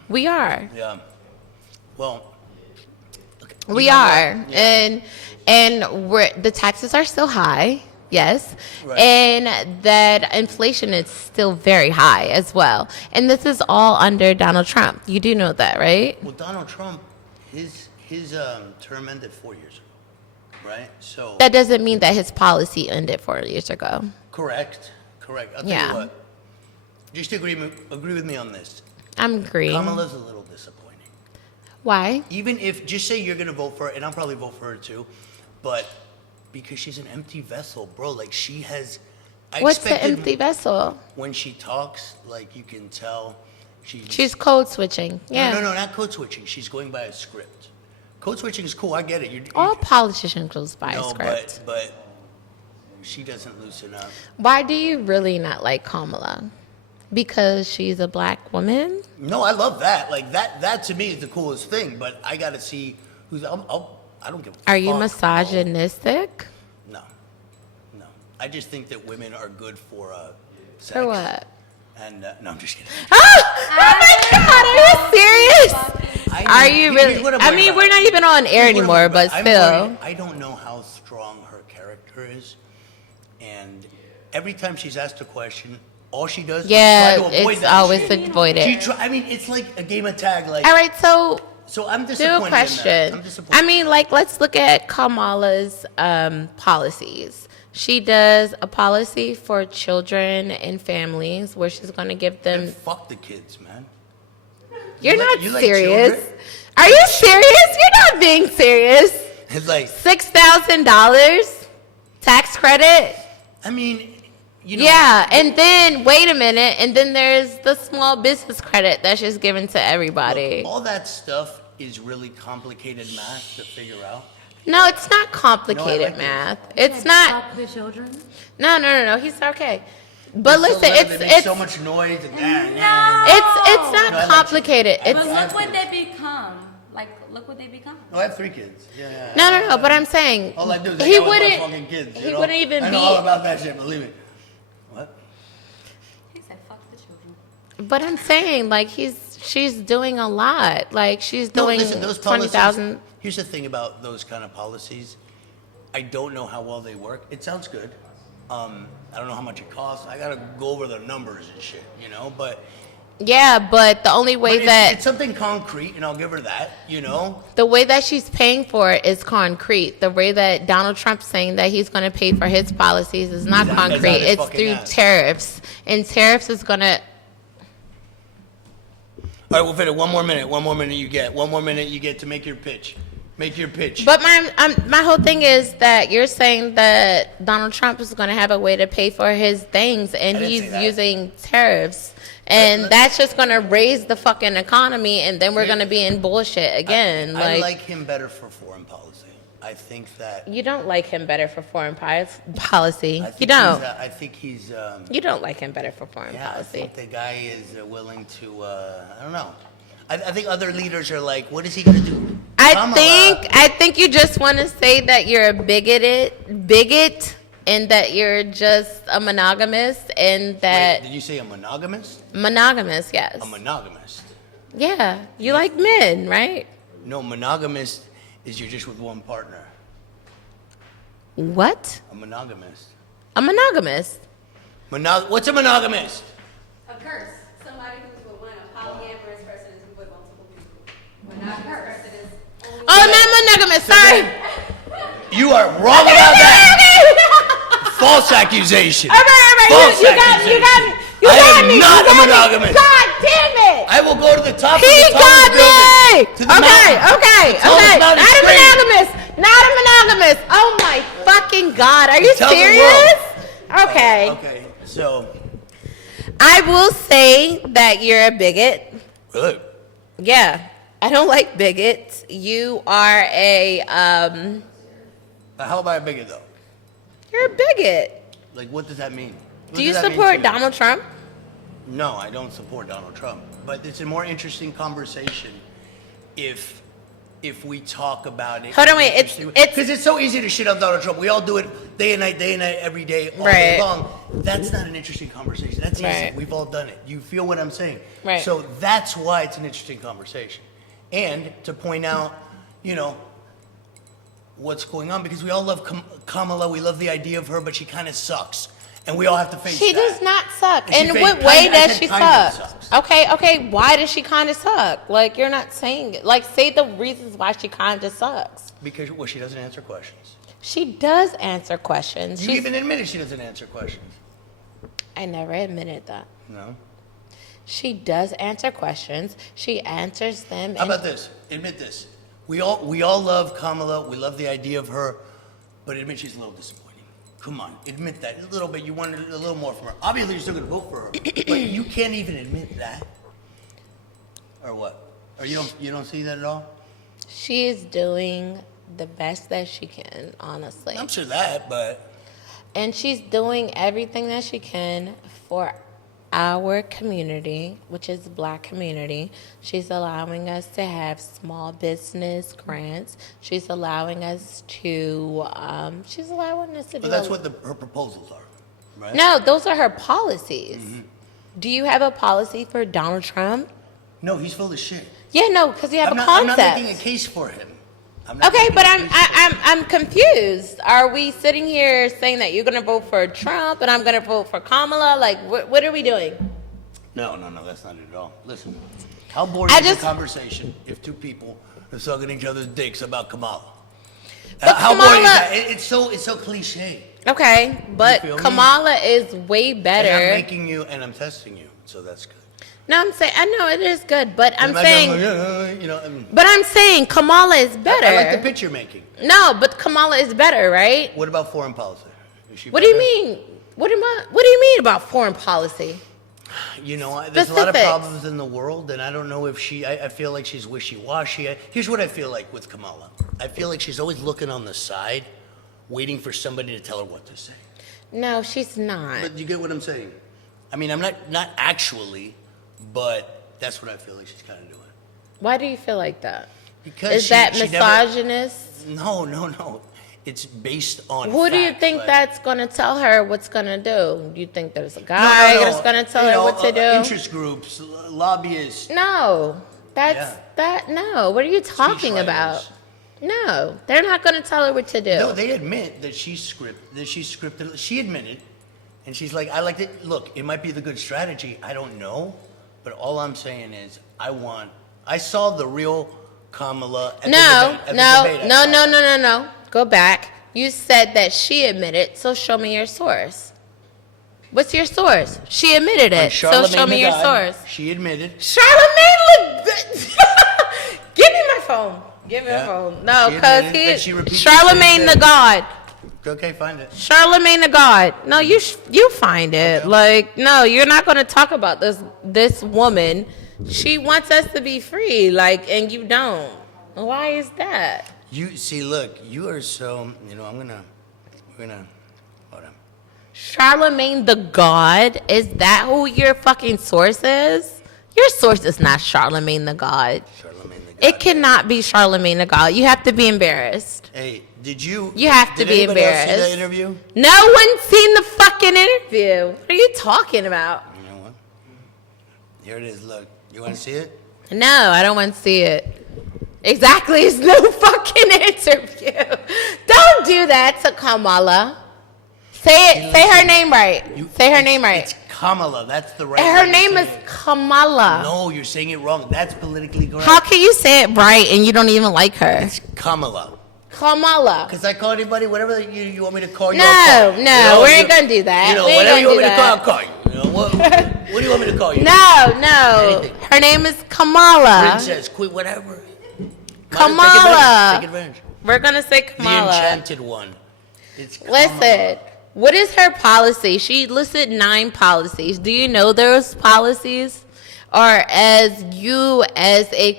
We are. Yeah. Well, okay. You We know what? are. Yeah. And the taxes are still high. Yes. Right. And that inflation is still very high as well. And this is all under Donald Trump. You do know that, right? Well, Donald Trump, his term ended 4 years ago, right? So That doesn't mean that his policy ended 4 years ago. correct. I'll tell Yeah. you what. Just agree with me on this. I'm agreeing. Kamala's a little disappointing. Why? Even if, just say you're going to vote for her, and I'll probably vote for her too, but Because she's an empty vessel, bro. Like she has. I What's the expected empty vessel? When she talks, like you can tell, She's code switching. Yeah. No, not code switching. She's going by a script. Code switching is cool. I get it. All politicians goes by a script. but she doesn't loosen up. Why do you really not like Kamala? Because she's a black woman? No, I love that. Like that to me is the coolest thing. But I gotta see who's. I don't give a fuck. Are you misogynistic? No. I just think that women are good for sex. For what? And no, I'm just kidding. Oh my God! Are you serious? Are you really? I mean, we're not even on air anymore, but still. I don't know how strong her character is, and every time she's asked a question, all she does is try to avoid it's that always shit. avoid it. I mean, it's like a game of tag. Like, all right, so I'm disappointed. do a question. I'm disappointed. I mean, like, let's look at Kamala's policies. She does a policy for children and families where she's going to give them. And fuck the kids, man. You're not you serious. Like Are you serious? You're not being serious. It's like $6,000 tax credit. I mean, you know. Yeah, and then wait a minute, and then there's the small business credit that's just given to everybody. Look, all that stuff is really complicated math to figure out. No, it's not complicated math. It's not. The children. No. He's okay. But listen, they make it's so much noise. And it's not complicated. But look what they become. Like, look what they become. Oh, I have 3 kids. Yeah. No. But I'm saying All I do is he hang out with my wouldn't. fucking kids. He wouldn't even I be. know all about that shit. Believe me. What? He said, "Fuck the children." But I'm saying, like, she's doing a lot. Like, she's doing those policies, 20,000. Here's the thing about those kind of policies. I don't know how well they work. It sounds good. I don't know how much it costs. I gotta go over the numbers and shit, you know. But Yeah, but the only way it's something concrete, and I'll give her that, you know. the way that she's paying for it is concrete. The way that Donald Trump's saying that he's going to pay for his policies is not concrete. out his It's fucking through ass. tariffs, and tariffs is going to. All right, we'll fit it. One more minute. One more minute you get. One more minute you get to make your pitch. Make your pitch. But my whole thing is that you're saying that Donald Trump is going to have a way to pay for his things, and didn't he's say that. using tariffs, and that's just going to raise the fucking economy, and then we're going to be in bullshit again. I like him better for foreign policy. I think that You don't like him better for foreign policy. I think You don't. I think he's. You don't like him better for foreign Yeah, I policy. think the guy is willing to. I don't know. I think other leaders are like, what is he gonna do? I think you just want to say that you're a bigot, and that you're just a monogamist, and that Wait, did you say a monogamist? monogamous, yes, A monogamist. yeah, you like men, right? No, monogamist is you're just with one partner. What? A monogamist. A monogamist? What's a monogamist? A curse. Somebody who's with one. A polyamorous person is with multiple people. Monogamous person is only. Oh, not monogamous. Sorry. You are wrong about that. False accusation. All right. False You got me. I am not a monogamist. God damn it. I will go to the top of He the got tallest building. me. To the mountain. Okay. The tallest mountain Not a straight. monogamous. Not a monogamous. Oh my fucking God. Are you Tell the serious? Okay. Okay, so I will say that you're a bigot. good. Yeah. I don't like bigots. You are a How about a bigot though? you're a bigot. Like, what does that mean? What Do you does that mean support to you? Donald Trump? No, I don't support Donald Trump. But it's a more interesting conversation if we talk about it. Hold on, wait, it's- because it's so easy to shit on Donald Trump. We all do it day and night, every day, all day Right. long. That's not an interesting conversation. That's easy. Right. We've all done it. You feel what I'm saying? Right. So that's why it's an interesting conversation. And to point out, what's going on, because we all love Kamala. We love the idea of her, but she kind of sucks. And we all have to face She that. does not suck. And she In what kinda- way I does said she kinda suck? sucks. Okay. Why does she kind of suck? Like, you're not saying it. Like, say the reasons why she kind of sucks. Because, well, she doesn't answer questions. She does answer questions. You She's- even admitted she doesn't answer questions. I never admitted that. No? She does answer questions. She answers them. How about this? Admit this. We all love Kamala. We love the idea of her. but admit she's a little disappointing. Come on, admit that a little bit. You wanted a little more from her. Obviously, you're still gonna vote for her, but you can't even admit that, or what? Or you don't see that at all? She is doing the best that she can, honestly. I'm sure that, but And she's doing everything that she can for our community, which is the Black community. She's allowing us to have small business grants. She's allowing us to do. that's what her proposals are, right? No, those are her policies. Do you have a policy for Donald Trump? No, he's full of shit. Yeah, no, because you have I'm a not concept. making a case for him. I'm not Okay, making but a case for him. I'm confused. Are we sitting here saying that you're gonna vote for Trump and I'm gonna vote for Kamala? Like, what are we doing? No, that's not it at all. Listen, how boring is a conversation if two people are sucking each other's dicks about Kamala? How boring is that? It's so cliche. Okay, but feel me? Kamala is way And I'm better. making you and I'm testing you, so that's good. No, I'm saying I know it is good, but I'm Imagine saying, you know, I mean, but I'm saying Kamala is better. I like the pitch you're making. No, but Kamala is better, right? What about foreign policy? Is she What do you better? mean? What do you mean about foreign policy? You know, there's a lot of Specifics. problems in the world, and I don't know if I feel like she's wishy-washy. Here's what I feel like with Kamala. I feel like she's always looking on the side, waiting for somebody to tell her what to say. No, she's not. But you get what I'm saying? I mean, I'm not actually, but that's what I feel like she's kind of doing. Why do you feel like that? Because Is that she misogynist? No. It's based on Who do you facts, think like- that's going to tell her what's going to do? Do you think there's a guy that's going to tell You her know, what to do? Interest groups, lobbyists. No, no. What are you talking Speechwriters. about? No, they're not going to tell her what to do. No, they admit that she's scripted. She admitted, and she's like, I like it. Look, it might be the good strategy. I don't know, but all I'm saying is, I saw the real Kamala. At the debate. At the debate, I saw it. No. Go back. You said that she admitted, so show me your source. What's your source? She admitted On it, so show me your source. She admitted. Charlamagne give me my phone. Give me my Yeah. phone. No, She because admitted that she repeated Charlamagne the the same God. Okay, find it. Charlamagne the God. No, you find it. Okay. Like, no, you're not going to talk about this woman. She wants us to be free, like, and you don't. Why is that? You see, look, you are so. You know, we're gonna. Hold on. Charlamagne the God? Is that who your fucking source is? Your source is not Charlamagne the God. Charlamagne the God. It cannot be Charlamagne the God. You have to be embarrassed. Hey, did you? You have to did be anybody else see embarrassed. that interview? No one's seen the fucking interview. What are you talking about? You know what? Here it is. Look, you want to see it? No, I don't want to see it. Exactly, it's no fucking interview. Don't do that to Kamala. Say her name right. Say her name right. It's Kamala. That's the right. Her way to name say is it. Kamala. No, you're saying it wrong. That's politically correct. How can you say it right and you don't even like her? It's Kamala. Kamala. Because I call anybody whatever you want me to call you. No, I'll call you. no, You know, we ain't gonna do that. You know, We ain't whatever you gonna want me do to call, that. I'll call you. You know, what do you want me to call you? No. Anything. Her name is Kamala. Princess, queen, whatever. Kamala. Take advantage. We're gonna say The Kamala. enchanted one. It's Kamala. Listen, what is her policy? She listed 9 policies. Do you know those policies? Or as a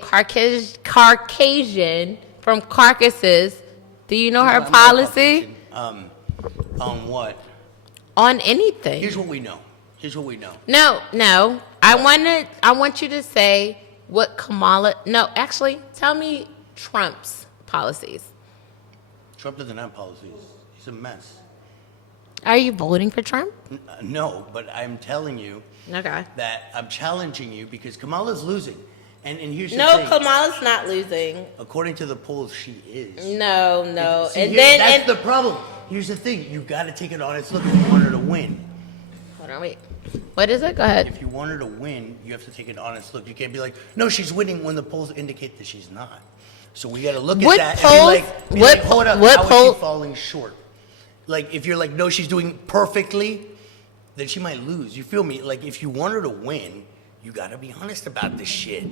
Caucasian from Caucasus, do you know her I'm not policy? Caucasian. On what? On anything. Here's what we know. No. I want you to say what Kamala. No, actually, tell me Trump's policies. Trump doesn't have policies. He's a mess. Are you voting for Trump? No, but I'm telling you Okay. that I'm challenging you because Kamala's losing. And here's the No, thing. Kamala's not losing. According to the polls, she is. No. See, And here- then that's the problem. Here's the thing. You got to take an honest look if you want her to win. hold on, wait. What is it? Go ahead. If you want her to win, you have to take an honest look. You can't be like, no, she's winning when the polls indicate that she's not. So we got to look What at that polls- and be what- like, hold up, what how poll- is she falling short? Like, if you're like, no, she's doing perfectly, then she might lose. You feel me? Like, if you want her to win, you got to be honest about this shit.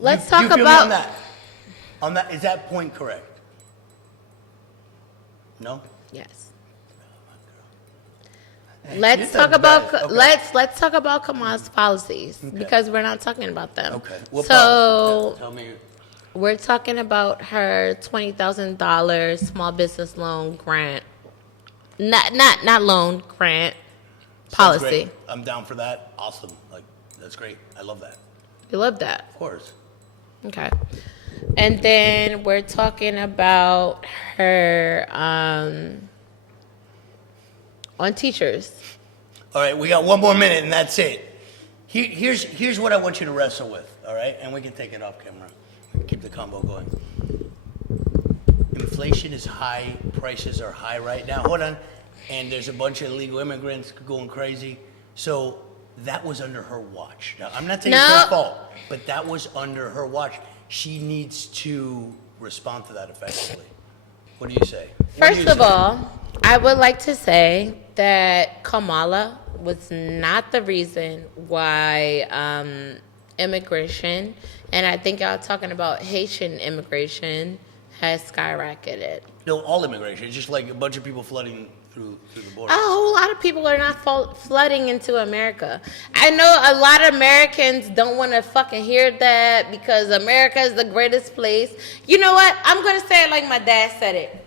Let's You talk feel me about. on that. Is that point correct? No? Yes. Hey, Let's she's talk not about bad. Okay. let's talk about Kamal's policies because we're not talking about them. Okay. What So policy? Tell me. we're talking about her $20,000 small business loan grant. Not loan grant Sounds policy. great. I'm down for that. Awesome. Like, that's great. I love that. You love that. Of course. Okay. And then we're talking about her on teachers. All right, we got one more minute, and that's it. Here's what I want you to wrestle with, all right? And we can take it off camera. Keep the combo going. Inflation is high. Prices are high right now. Hold on. And there's a bunch of illegal immigrants going crazy. So that was under her watch. Now, I'm not saying it's her fault, but that was under her watch. She needs to respond to that effectively. What do you say? First of all, I would like to say that Kamala was not the reason why immigration, and I think y'all talking about Haitian immigration, has skyrocketed. No, all immigration. It's just like a bunch of people flooding through the border. A whole lot of people are not flooding into America. I know a lot of Americans don't want to fucking hear that because America is the greatest place. You know what? I'm going to say it like my dad said it.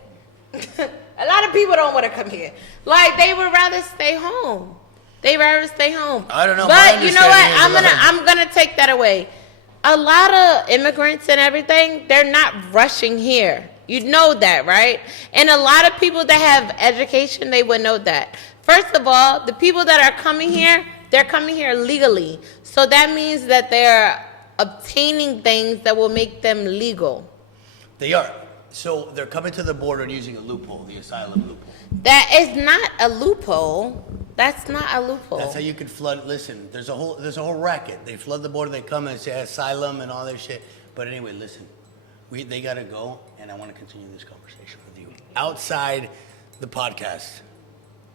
A lot of people don't want to come here. Like, they would rather stay home. They rather stay home. I don't know. But you know what? I'm I'm gonna take that away. A lot of immigrants and everything, they're not rushing here. You know that, right? And a lot of people that have education, they would know that. First of all, the people that are coming here, they're coming here legally. So that means that they're obtaining things that will make them legal. They are. So they're coming to the border and using a loophole, the asylum loophole. That is not a loophole. That's not a loophole. That's how you can flood. Listen, there's a whole racket. They flood the border. They come and say asylum and all that shit. But anyway, listen, they gotta go, and I want to continue this conversation with you outside the podcast.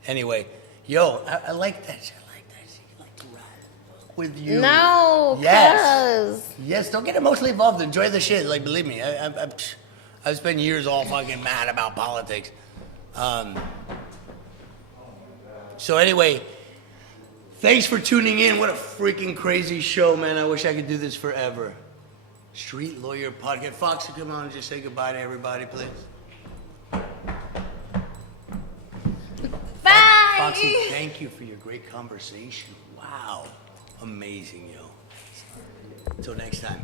Anyway, yo, I like that shit. I like that shit. I like to ride with you. No, Yes. Yes. Don't get emotionally involved. Enjoy the shit. Like, believe me, I've spent years all fucking mad about politics. So anyway, thanks for tuning in. What a freaking crazy show, man. I wish I could do this forever. Street Lawyer Podcast. Foxxy, come on and just say goodbye to everybody, please. Bye. Foxxy, thank you for your great conversation. Wow. Amazing, yo. Until next time.